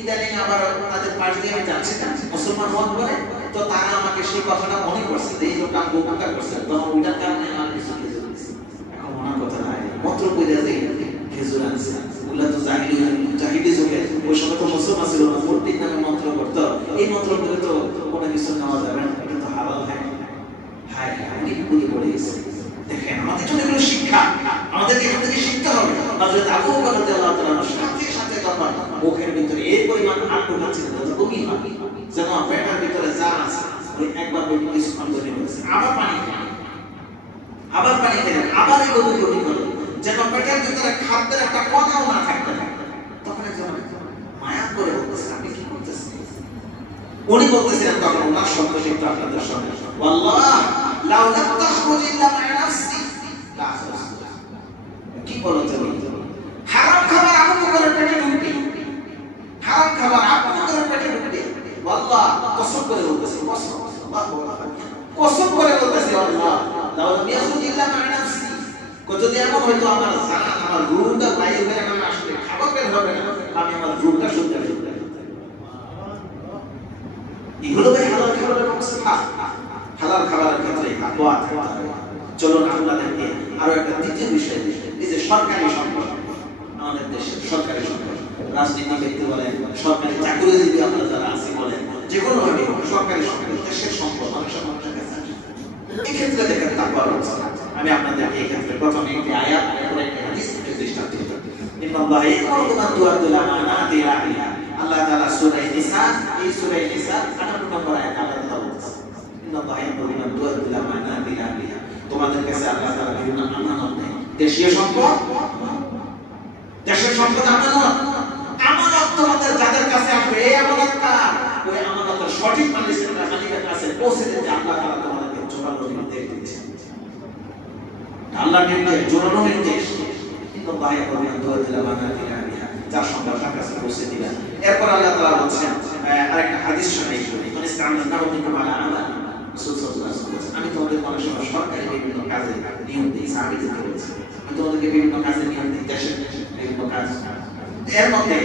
ইদানিং আবার তাদের পাশ দিয়ে আমি যাচ্ছি না, মুসলমান হওয়ার পরে তো তারা আমাকে সেই কথাটা মনে করছে যে এই লোকটা উপকার করছে, তখন ওইটার কারণে আমার কিছু খেজুর দিয়েছে। এখন মনে কথা নাই মন্ত্র পড়ে যে খেজুর আনছে, ওগুলা তো জাহিলি যুগে, ওই সময় তো মুসলমান ছিল না, মূর্তির নামে মন্ত্র করতো, এই মন্ত্র করে তো কোনো কিছু নেওয়া যাবে না, এটা তো হালাল হয়। হায় হায় অনেক ভুলে পড়ে গেছে। দেখেন আমাদের জন্য এগুলো শিক্ষা, আমাদেরকে এখান থেকে শিখতে হবে। হযরত আবু বকর রাদিয়াল্লাহু তাআলা সাথে সাথে তখন মুখের ভিতরে এই পরিমাণ আটকে ছিল যে বমি হয়, যেন পেটের ভিতরে যা আছে ওই একবার বমি কিছুক্ষণ বমি হয়েছে, আবার পানি খেলেন, আবার পানি খেলেন, আবার এই বমি করলেন, যেন পেটের ভিতরে খাদ্যের একটা কণাও না থাকতে পারে। তখন একজন মায়া করে বলতেছে আপনি কি করতেছেন? উনি বলতেছিলেন তখন ওনার শব্দ কিন্তু আপনাদের সঙ্গে, ওয়াল্লাহ লাউ লাম তাখরুজ ইল্লা মা'a নাফসি লা আখরাজতুহা। কি বলেন তুমি? হারাম খাবার আবু বকরের পেটে ঢুকবে, হারাম খাবার আবু বকরের পেটে ঢুকবে, আল্লাহ কসম করে বলতেছি, কসম কসম করে বলতেছি, আল্লাহ লাউ লাম ইয়াখরুজ ইল্লা মা'a নাফসি, যদি এমন হয়তো আমার জান আমার রূহটা বাইরে বের হবে, আসলে খাবার বের হবে না, আমি আমার রূহটা শুনতে পারি। এগুলো ভাই হালাল খাবারের অবস্থা, হালাল খাবারের ক্ষেত্রে তাকওয়া থাকতে হবে। চলুন আপনাদেরকে আরো একটা দ্বিতীয় বিষয়, এই যে সরকারি সম্পদ, আমাদের দেশের সরকারি সম্পদ, রাজনীতিবিদ বলেন, সরকারি চাকরিজীবী আমরা যারা আছি বলেন, যে কোনো ভাবে সরকারি সম্পদ, দেশের সম্পদ মানুষের মানুষের কাছে আসে। এই ক্ষেত্রে দেখেন তাকওয়ার অবস্থা। আমি আপনাদেরকে এই ক্ষেত্রে প্রথমে একটি আয়াত এবং একটি হাদিস থেকে দৃষ্টান্ত দিই। ইন্নাল্লাহা ইয়া'মুরু আন তু'আদ্দুল আমানাতি ইলা আহলিহা। আল্লাহ তাআলা সূরা নিসা, এই সূরা নিসা 58 নম্বর আয়াত আল্লাহ তাআলা বলছেন, ইন্নাল্লাহা ইয়া'মুরু আন তু'আদ্দুল আমানাতি ইলা আহলিহা। তোমাদের কাছে আল্লাহ তাআলা বিভিন্ন আমানত দেন, দেশীয় সম্পদ, দেশের সম্পদ আমানত, আমানত তোমাদের যাদের কাছে আসবে এই আমানত কার? ওই আমানতের সঠিক মালিকের কাছে পৌঁছে দিতে আল্লাহ তাআলা তোমাদেরকে জোরালো নির্দেশ দিচ্ছেন। আল্লাহর নির্দেশ, জোরালো নির্দেশ, ইন্নাল্লাহা ইয়া'মুরু আন তু'আদ্দুল আমানাতি ইলা আহলিহা, যার সম্পদ তার কাছে পৌঁছে দিবেন। এরপর আল্লাহ তাআলা বলছেন আরেকটা হাদিস শোনাই, মানে ইসলামনাহু মিনকুম আলা আমাল, রাসূল সাল্লাল্লাহু আলাইহি ওয়াসাল্লাম আমি তোমাদের মানুষের সরকারি বিভিন্ন কাজে নিয়োগ দিই, সাহাবীদেরকে বলেছি আমি তোমাদেরকে বিভিন্ন কাজে নিয়োগ দিই, দেশের বিভিন্ন কাজ। এর মধ্যে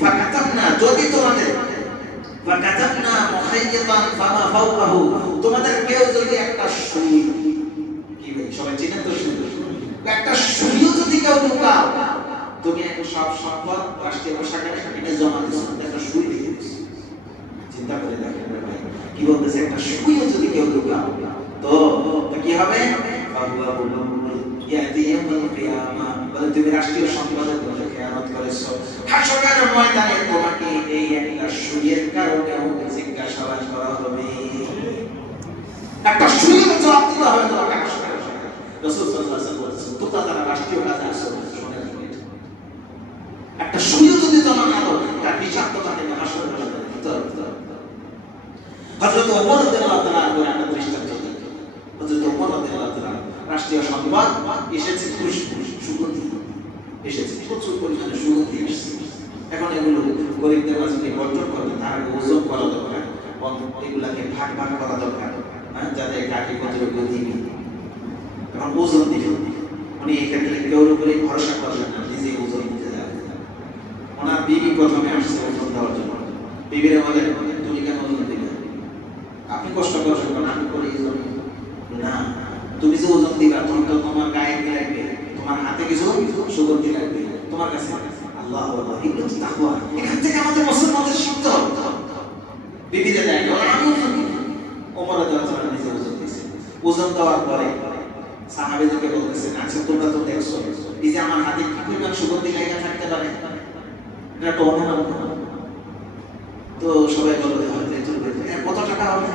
ফাকাতাবনা, যদি তোমাদের ফাকাতাবনা মুখাইয়াতান ফামা ফাওকাহু, তোমাদের কেউ যদি একটা সুই, কি ভাই সবাই চিনেন তো সুই, একটা সুইও যদি কেউ ঢোকাও, তুমি একটা সব সম্পদ রাষ্ট্রীয় কোষাগারে এটা জমা দিছো, একটা সুই দিয়ে দিছো। চিন্তা করে দেখেন ভাই কি বলতেছে, একটা সুইও যদি কেউ ঢোকাও তো কি হবে? বাবা বলল ইয়াতি ইয়াউমুল কিয়ামা, বলে তুমি রাষ্ট্রীয় সম্পদের জন্য খেয়ানত করেছো, হাসরের ময়দানে তোমাকে এই একটা সুইয়ের কারণে জিজ্ঞাসাবাদ করা হবে, একটা সুইয়ের জবাব দিতে হবে তোমাকে হাসরের ময়দানে। রাসূল সাল্লাল্লাহু আলাইহি ওয়াসাল্লাম বলেছেন তোমরা যারা রাষ্ট্রীয় কাজে আসো, একটা সুইও যদি জমা না দাও তার বিচার তোমাকে হাসরের ময়দানে দিতে হবে। হযরত ওমর রাদিয়াল্লাহু তাআলা একটা দৃষ্টান্ত দেন। হযরত ওমর রাদিয়াল্লাহু তাআলা রাষ্ট্রীয় সম্পদ এসেছে, খুশবু সুগন্ধি এসেছে, প্রচুর পরিমাণে সুগন্ধি এসেছে। এখন এগুলো গরিবদের মাঝে বন্টন করবে, তার ওজন করা দরকার, এগুলাকে ভাগ ভাগ করা দরকার, যাতে কাকে কতটুকু দিবি, এখন ওজন দিবে। উনি এক্ষেত্রে কেউর উপরে ভরসা করবেন না, নিজে ওজন দিতে যাবে। ওনার বিবি প্রথমে আসছে ওজন দেওয়ার জন্য, বিবির বলে তুমি কেন ওজন দিবে, আপনি কষ্ট করছেন, আমি করি এই জন্য না, তুমি যে ওজন দিবা তখন তো তোমার গায়ে কি লাগবে, তোমার হাতে কিছু সুগন্ধি লাগবে, তোমার কাছে আল্লাহু আকবার। এগুলো তো তাকওয়া। এখান থেকে আমাদের মুসলমানদের শিখতে হবে। বিবিতে যায় আমি ওজন দিই, ওমর রাদিয়াল্লাহু আনহু নিজে ওজন দিয়েছে। ওজন দেওয়ার পরে সাহাবীদেরকে বলতেছেন, আচ্ছা তোমরা তো দেখছো এই যে আমার হাতে কি পরিমাণ সুগন্ধি লাগা থাকতে পারে, এটা তো অনুমান করো। তো সবাই বলল কত টাকা হবে,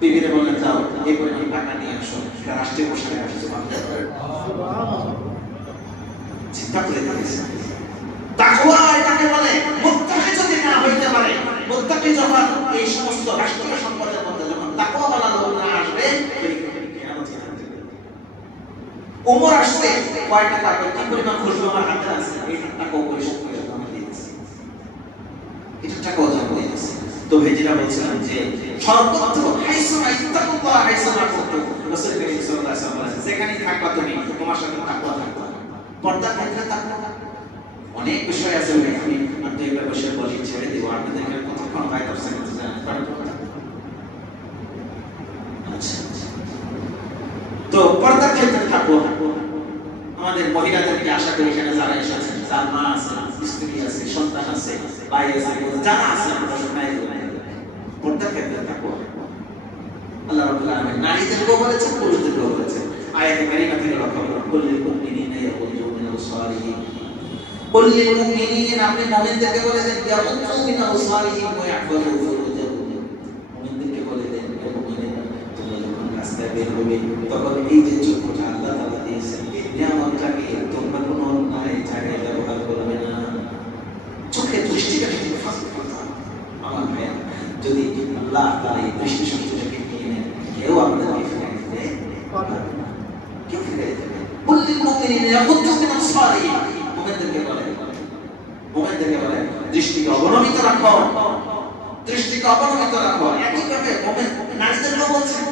বিবিরে বললেন যাও এই পরিমাণ টাকা নিয়ে আসো, রাষ্ট্রীয় পোশাকে আসছে। চিন্তা করে দেখেছেন তাকওয়া এটাকে বলে। মুত্তাকি যদি না হইতে পারে, মুত্তাকি যখন এই সমস্ত রাষ্ট্রীয় সম্পদের মধ্যে যখন তাকওয়াওয়ালা লোক না আসবে, ওমর আসছে কয় টাকা কি পরিমাণ খুশবু আমার হাতে আছে, এই টাকাও পরিশোধ করে জমা দিয়েছে, এটা টাকাও জমা দিয়েছে। তো ভাইজিরা বলছিলাম যে সর্বত্র হাইসুমা ইত্তাকুল্লাহ হাইসুমা কুনতুম, রাসূল করিম সাল্লাল্লাহু আলাইহি ওয়াসাল্লাম যেখানেই থাকবা তুমি, তোমার সাথে তাকওয়া থাকবা। পর্দা ক্ষেত্রে তাকওয়া অনেক বিষয় আছে, আমি আপনি একবার বসে বলি ছেড়ে দিব, আপনাদের এখানে কতক্ষণ হয় তাফসীর করতে জানেন? আচ্ছা, তো পর্দা ক্ষেত্রে তাকওয়া আমাদের মহিলাদেরকে আশা করি এখানে যারা এসেছেন, যার মা আছে, স্ত্রী আছে, সন্তান আছে, ভাই আছে, যারা আছে আমরা সবাই পর্দা ক্ষেত্রে তাকওয়া। আল্লাহ রাব্বুল আলামিন নারীদেরকেও বলেছেন, পুরুষদেরকেও বলেছেন। আয়াতে কারিমা থেকে লক্ষ্য করুন, কুল্লিল মুমিনিনা ইয়াগুদ্দু মিনাল সালিহিন, কুল্লিল মুমিনিন, আপনি মুমিনদেরকে বলে দেন ইয়াগুদ্দু মিনাল সালিহিন ওয়া ইয়াহফাযু ফুরুজাহুম, মুমিনদেরকে বলে দেন মুমিনেরা তোমরা যখন রাস্তায় বের হবে তখন এই যে চক্ষুটা আল্লাহ তাআলা দিয়েছেন, এই নিয়ামতটাকে তোমরা কোনো অন্যায় জায়গায় ব্যবহার করবে না। চোখের দৃষ্টিটা হেফাজত করতে হবে। আমার ভাইয়া, যদি আল্লাহ তাআলা এই দৃষ্টি শক্তিটাকে নিয়ে নেন, কেউ আপনাদেরকে ফিরিয়ে দিতে পারবে না, কেউ ফিরিয়ে দিতে পারবে না। কুল্লিল মুমিনিনা ইয়াগুদ্দু মিনাল সালিহিন, মুমিনদেরকে বলে দৃষ্টিকে অবনমিত রাখো, দৃষ্টিকে অবনমিত রাখো। একইভাবে মুমিন নারীদেরকেও বলছেন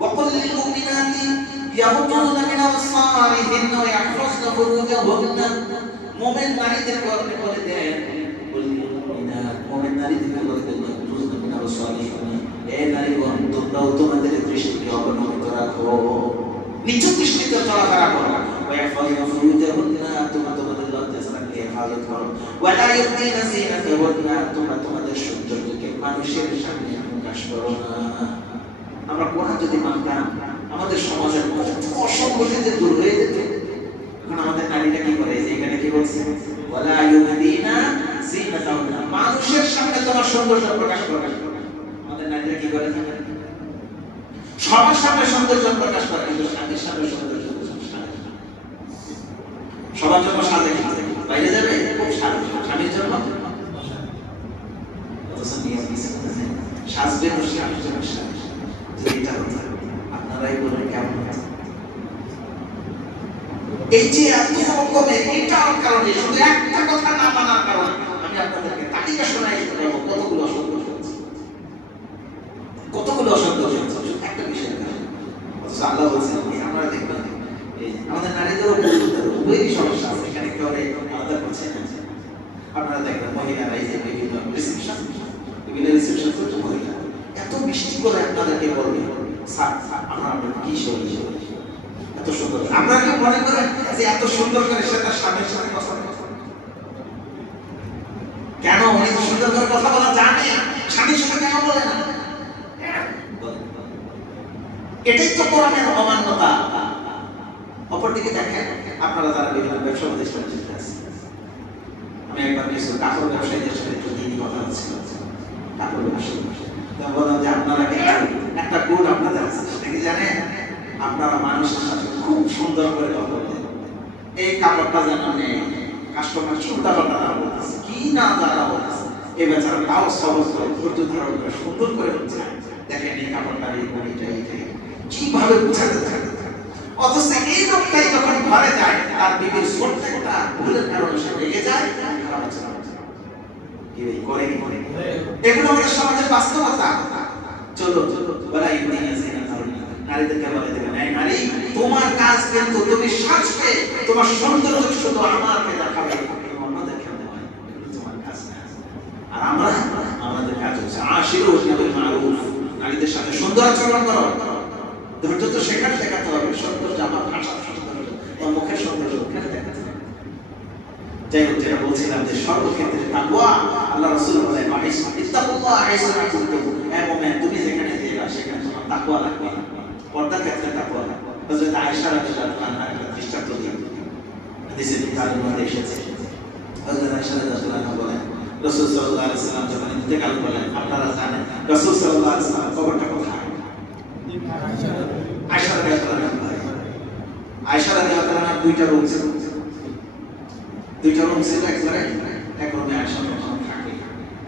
ওয়াকুল্লিল মুমিনাতি ইয়াগুদ্দুনা মিনাল সালিহিন ওয়া ইয়াহফাযনা ফুরুজাহুন্না, মুমিন নারীদেরকে আপনি বলে দেন, কুল্লিল মুমিনাত, মুমিন নারীদেরকে বলে দেন ইয়াগুদ্দুনা মিনাল সালিহিন, এ নারীগণ তোমরাও তোমাদের দৃষ্টিকে অবনমিত রাখো, নিচু দৃষ্টিতে চলাফেরা করো, ওয়া ইয়াহফাযনা ফুরুজাহুন্না, তোমরা তোমাদের লজ্জাস্থানকে হেফাজত করো, ওয়া লা ইউবদিনা যিনাতাহুন্না, তোমরা তোমাদের সৌন্দর্যকে মানুষের সামনে প্রকাশ করো না। আমরা কোরআন যদি মানতাম আমাদের সমাজের অসংগঠিত দূর হয়ে যেত। এখন আমাদের নারীরা কি করে, যে এখানে কি বলছে ওয়া লা ইউবদিনা যিনাতাহুন্না, মানুষের সামনে তোমার সৌন্দর্য প্রকাশ করো। আমাদের নারীরা কি করে, সবার সামনে সৌন্দর্য প্রকাশ করে, কিন্তু স্বামীর সামনে সৌন্দর্য সবার জন্য সাজে, বাইরে যাবে খুব স্বামীর জন্য সাজবে, তো স্বামীর জন্য সাজবে। আপনারাই বলেন কেমন? এই যে এত রকমের এটার কারণে, শুধু একটা কথা না মানার কারণে আমি আপনাদেরকে তালিকা শোনাই দিতে পারবো কতগুলো অসন্তোষ হচ্ছে, কতগুলো অসন্তোষ হচ্ছে একটা বিষয়। অথচ আল্লাহ বলছেন আমরা দেখবেন আমাদের নারীদেরও উভয়ই সমস্যা আছে, এখানে কেউ আলাদা করছে না। আপনারা দেখবেন মহিলারা এই যে বিভিন্ন রিসেপশন করছে, মহিলা এত মিষ্টি করে আপনাদেরকে বলবে আমরা কি শরীর এত সুন্দর, আমরা কি মনে করেন যে এত সুন্দর করে সে তার স্বামীর সাথে কথা বলে? কেন উনি তো সুন্দর করে কথা বলা জানে, স্বামীর সাথে কেন বলে না? এটাই তো কোরআনের অমান্যতা। অপরদিকে দেখেন আপনারা যারা বিভিন্ন ব্যবসা প্রতিষ্ঠানে যুক্ত আছেন, আমি একবার কিছু কাপড় ব্যবসায়ীদের সাথে একটু দিনই কথা হচ্ছিল, কাপড় ব্যবসায়ী বললাম যে আপনারা একটা গুণ আপনাদের আছে, সেটা কি জানেন? আপনারা মানুষের সাথে খুব সুন্দর করে কথা বলেন। এই কাপড়টা যেন নেই, কাস্টমার চিন্তা ভাবনা বলতেছে কি না যারা বলতেছে, এই বেচারা তাও সহজ করে ধৈর্য ধারণ করে সুন্দর করে বলছে, দেখেন এই কাপড়টা এইটাই কিভাবে বুঝাতে থাকে। অথচ এই লোকটাই যখন ঘরে যায় তার বিবির ছোট্ট একটা ভুলের কারণে সে রেগে যায়, এগুলো আমাদের সমাজের বাস্তবতা। চলো বলাই নারীদেরকে বলে দেবেন, এই নারী তোমার কাজ কিন্তু তুমি সাজবে, তোমার সৌন্দর্য শুধু আমাকে দেখাবে, অন্যদেরকে দেখাবে, তোমার কাজ না। আর আমাদের কাজ হচ্ছে আশিরু বিল মারুফ, নারীদের সাথে সুন্দর আচরণ করো। ধৈর্য তো সেখানে দেখাতে হবে, সৌন্দর্য আমার ভাষার সৌন্দর্য বা মুখের সৌন্দর্য ওখানে দেখাতে হবে। যাই হোক, যেটা বলছিলাম যে সর্বক্ষেত্রে তাকওয়া, আল্লাহ রাসূল বলেন ইত্তাকুল্লাহ আইসামা কুনতুম, হ্যাঁ মুমিন তুমি যেখানে যাবা সেখানে তোমার তাকওয়া লাগবে। পর্দার ক্ষেত্রে তাকওয়া লাগবে। হযরত আয়েশা রাদিয়াল্লাহু আনহা একটা দৃষ্টান্ত দিয়ে হাদিসে বুখারীর মধ্যে এসেছে। হযরত আয়েশা রাদিয়াল্লাহু আনহা বলেন রাসূল সাল্লাল্লাহু আলাইহি ওয়াসাল্লাম যখন ইন্তেকাল করলেন, আপনারা জানেন রাসূল সাল্লাল্লাহু আলাইহি ওয়াসাল্লাম কবরটা কোথায়? আয়েশা রাদিয়াল্লাহু আনহা, আয়েশা রাদিয়াল্লাহু আনহা দুইটা রুম ছিল, দুইটা রুম ছিল। এক রুমে আয়েশা রাদিয়াল্লাহু আনহা থাকে,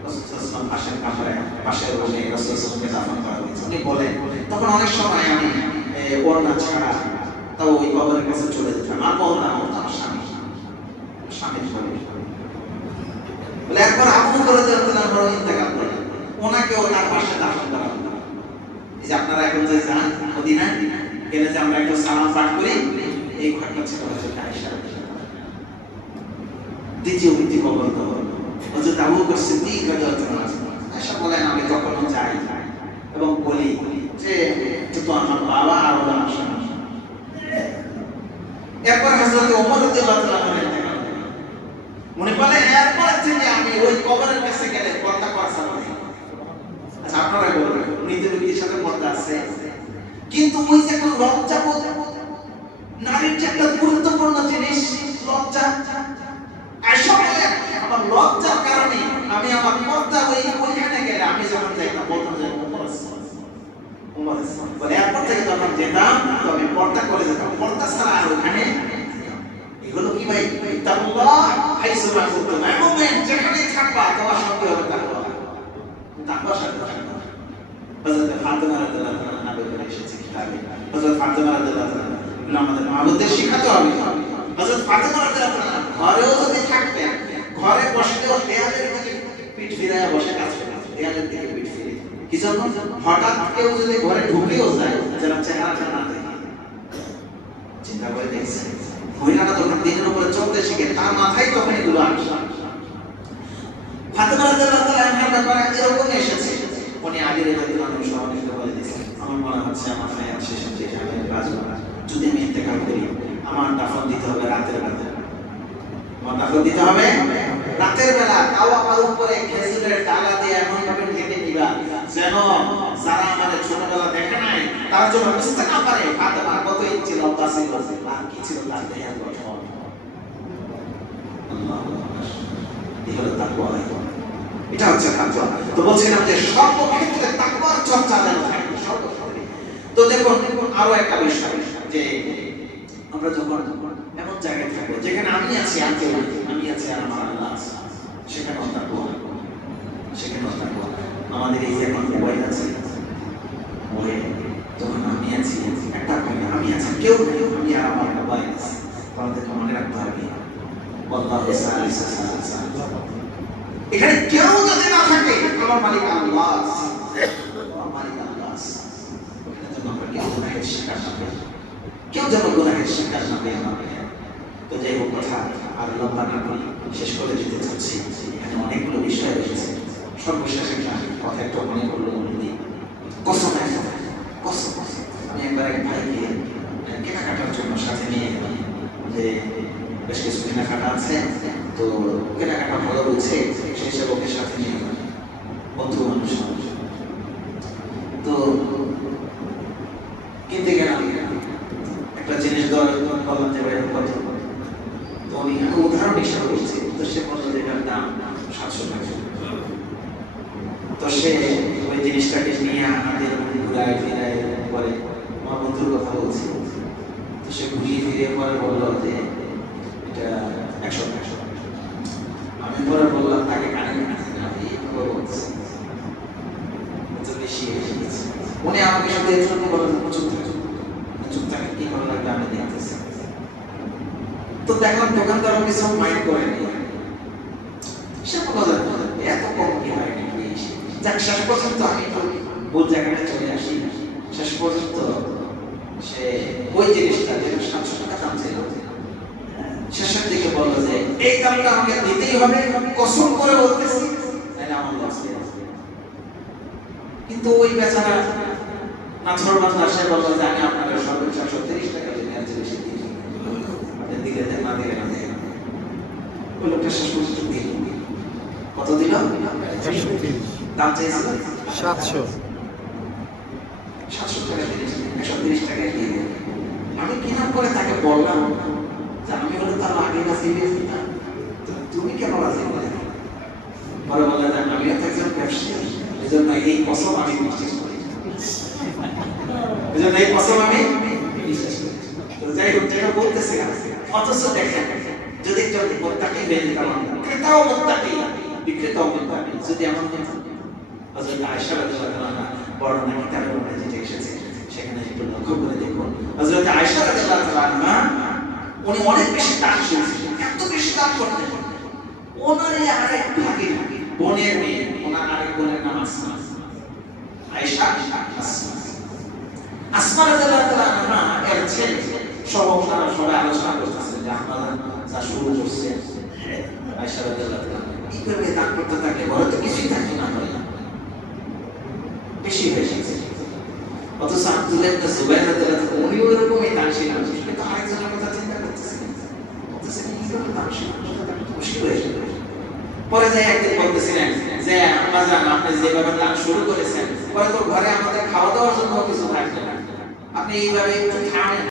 রাসূল সাল্লাল্লাহু আলাইহি ওয়াসাল্লাম পাশের রুমে রাসূল সাল্লাল্লাহু আলাইহি ওয়াসাল্লামকে দাফন করা হয়েছে। উনি বলেন তখন অনেক সময় আমি ওড়না ছাড়া তাও ওই কবরের কাছে চলে যেতাম। আর বল না, ও তার স্বামী বলে একবার আবু রাদিয়াল্লাহু আনহু ইন্তেকাল করলেন, ওনাকে ওনার পাশে দাফন করা হলো। এই যে আপনারা এখন যে যান মদিনায়, গেলে যে আমরা একটু সালাম পাঠ করি, এই ঘটনা ছিল হযরত আয়েশা। দ্বিতীয় ব্যক্তি কবর হযরত আবু বকর সিদ্দিক রাদিয়াল্লাহু আনহু। আয়েশা বলেন আমি কখনো যাই এবং বলি যে তো আমার বাবা আর ওরা আসে না। এরপর হযরত ওমর রাদিয়াল্লাহু আনহু মনে পড়ে এরপর থেকে আমি ওই কবরের কাছে গেলে পর্দা করা চাই। আচ্ছা আপনারা বলবেন নিজের ব্যক্তির সাথে পর্দা আছে, কিন্তু ওই যে একটা লজ্জা বোধ, নারীর যে একটা গুরুত্বপূর্ণ জিনিস লজ্জা, আয়েশা বলেন আমার লজ্জার কারণে আমি আমার পর্দা ওইখানে গেলে আমি যখন যাইতাম বলতাম যে ওমর বলে এরপর থেকে যখন যেতাম তো আমি পর্দা করে যেতাম, পর্দা ছাড়া আর ওখানে এগুলো কি ভাই তাকওয়া হাইসুমা কুনতুম, মুমিন যেখানে থাকবা তোমার সঙ্গে হবে তাকওয়া, তাকওয়া সাথে থাকবা। হযরত ফাতেমা রাদিয়াল্লাহু আনহা বলে এসেছে কিতাবে, হযরত ফাতেমা রাদিয়াল্লাহু আনহা এগুলো আমাদের মাহবুবদের শিখাতে হবে। হযরত ফাতেমা রাদিয়াল্লাহু আনহা ঘরেও যদি থাকতেন, ঘরে বসলেও দেয়ালের দিকে পিঠ ফিরায় বসে কাজ করতেন, দেয়ালের দিকে পিঠ ফিরে। কি জন্য? হঠাৎ কেউ যদি ঘরে ঢুকেও যায় যেন চেহারাটা না দেখে। চিন্তা করে দেখছেন মহিলারা যখন দিনের উপরে চলতে শিখে তার মাথায় তখন এগুলো আসে। ফাতেমা রাদিয়াল্লাহু আনহার ব্যাপারে এরকম এসেছে, উনি আগের রাদিয়াল্লাহু আনহু সবাইকে বলে দিয়েছেন আমার মনে হচ্ছে আমার হায়াত শেষ হচ্ছে, আমি বাঁচব না, যদি আমি ইন্তেকাল করি আমার দাফন দিতে হবে রাতের বেলা, আমার দাফন দিতে হবে রাতের বেলা। তাও আমার উপরে খেজুরের ডালা দিয়ে এমন ভাবে ঢেকে দিবা যেন যারা আমাদের ছোটবেলা দেখে নাই তার জন্য বুঝতে না পারে ফাতেমা কত ইঞ্চি লম্বা ছিল আর কি ছিল তার দেহের গঠন। এটা হচ্ছে তাকওয়া। তো বলছিলাম যে সর্বক্ষেত্রে তাকওয়ার চর্চা যেন থাকে সর্বক্ষেত্রে। তো দেখুন আরো একটা বিষয় যে আমরা যখন এমন জায়গায় থাকবো যেখানে আমি আছি আমি আছি আর আমার আল্লাহ আছে, সেখানেও তাকওয়া, সেখানেও তাকওয়া। আমাদের এই যে এখন মোবাইল আছে, মোবাইল যখন আমি আছি একটা আমি আছি, কেউ নেই, আমি আর আমার মোবাইল আছে, আমাদেরকে মনে রাখতে হবে এখানে কেউ যদি না থাকে আমার মালিক আল্লাহ আছে, আমার মালিক আল্লাহ আছে। কেউ গুনাহের শিকার না হয়, কেউ যেন গুনাহের শিকার না হয়। তো যাই হোক কথা আর লম্বা না করে শেষ করে দিতে চাচ্ছি। এখানে অনেকগুলো বিষয় রয়েছে, সর্বশেষ একটা কথা একটু মনে করলো কসম। আমি একবার এক ভাইকে কেনাকাটার জন্য সাথে নিয়ে গেলাম, যে বেশ কিছু কেনাকাটা আছে, তো কেনাকাটা ভালো রয়েছে সেই সব ওকে সাথে নিয়ে গেলাম, বন্ধু মানুষ। তো কিনতে গেলাম, একটা জিনিস বললাম যে ভাই কত, তো আমি উদাহরণ হিসাবে বলছি, তো সে বললো যে এটার দাম 700 টাকা। তো সে ওই জিনিসটাকে নিয়ে আমাদের ঘুরায় ফিরায় পরে আমার বন্ধুর কথা বলছি, তো সে ঘুরিয়ে ফিরিয়ে পরে বললো যে এটা 100 টাকা। আমি পরে বললাম তাকে কানে বেশি হয়ে গেছে। উনি আমাকে সাথে চুপ থাকে, কি ভালো লাগবে আমি দেখতেছি। তো দেখলাম দোকানদার কিছু মাইন্ড করেনি, সে বলল এত কম কি হয় নাকি। যাক শেষ পর্যন্ত আমি তো ওই জায়গাটা চলে আসি, শেষ পর্যন্ত সে ওই জিনিসটা যেটা 700 টাকা দাম ছিল শেষের দিকে বললো যে এই দামটা আমাকে দিতেই হবে, কসম করে বলতেছি, আমার লস। কিন্তু ওই বেচারা নাছরবান্দা সে বলল যে আমি আপনাকে সর্বোচ্চ 130 টাকা দিই, আর যে বেশি দিই আপনি দিলে দেন, না দিলে না দেন। ওই লোকটা শেষ পর্যন্ত দিল। কত দিল? 130। দাম চাইছিল 700 টাকা দিয়েছে, 130 টাকা দিয়ে দিল। আমি কিনা করে তাকে বললাম যে আমি হলে তার আগে রাজি হয়ে যেতাম, তুমি কেন রাজি হলে? পরে বললেন আমিও তো একজন ব্যবসায়ী, এই জন্য এই কসম আমি বিশ্বাস করি, এই জন্য এই কসম আমি বিশ্বাস করি। তো যাই হোক, যেটা বলতেছে অথচ দেখেন যদি একজন মুত্তাকি হয়ে যেতাম, ক্রেতাও মুত্তাকি বিক্রেতাও মুত্তাকি, যদি এমন হতো হযরত আয়েশা রাদিয়াল্লাহু আনহা বর্ণনা কিতাবের মধ্যে যেটা এসেছে সেখানে একটু লক্ষ্য করে দেখুন। হযরত আয়েশা রাদিয়াল্লাহু আনহা উনি অনেক বেশি দান করেছিলেন, এত বেশি দান করতেন। ওনার এই আরেক ভাগিনা বোনের মেয়ে, ওনার আরেক বোনের নাম আসমা, আয়েশা আসমা রাদিয়াল্লাহু আনহা এর ছেলে সহ তারা সবাই আলোচনা করতেছেন যে আপনারা যা শুরু করছেন আয়েশা রাদিয়াল্লাহু আনহা এইভাবে দান করতে থাকলে বড় তো কিছুই থাকবে না, বেশি হয়ে যাচ্ছে। অথচ আব্দুল্লাহ ইবনে জুবাইর রাদিয়াল্লাহু আনহু উনিও এরকমই দানশীল মানুষ, কিন্তু আরেকজনের কথা চিন্তা করতেছেন, বলতেছেন এইভাবে দানশীল মানুষটা মুশকিল হয়ে যাবে। পরে যাই একদিন বলতেছিলেন যে আম্মাজান আপনি যেভাবে দান শুরু করেছেন, পরে তো ঘরে আমাদের খাওয়া দাওয়ার জন্য কিছু থাকবে না, আপনি এইভাবে একটু থামেন।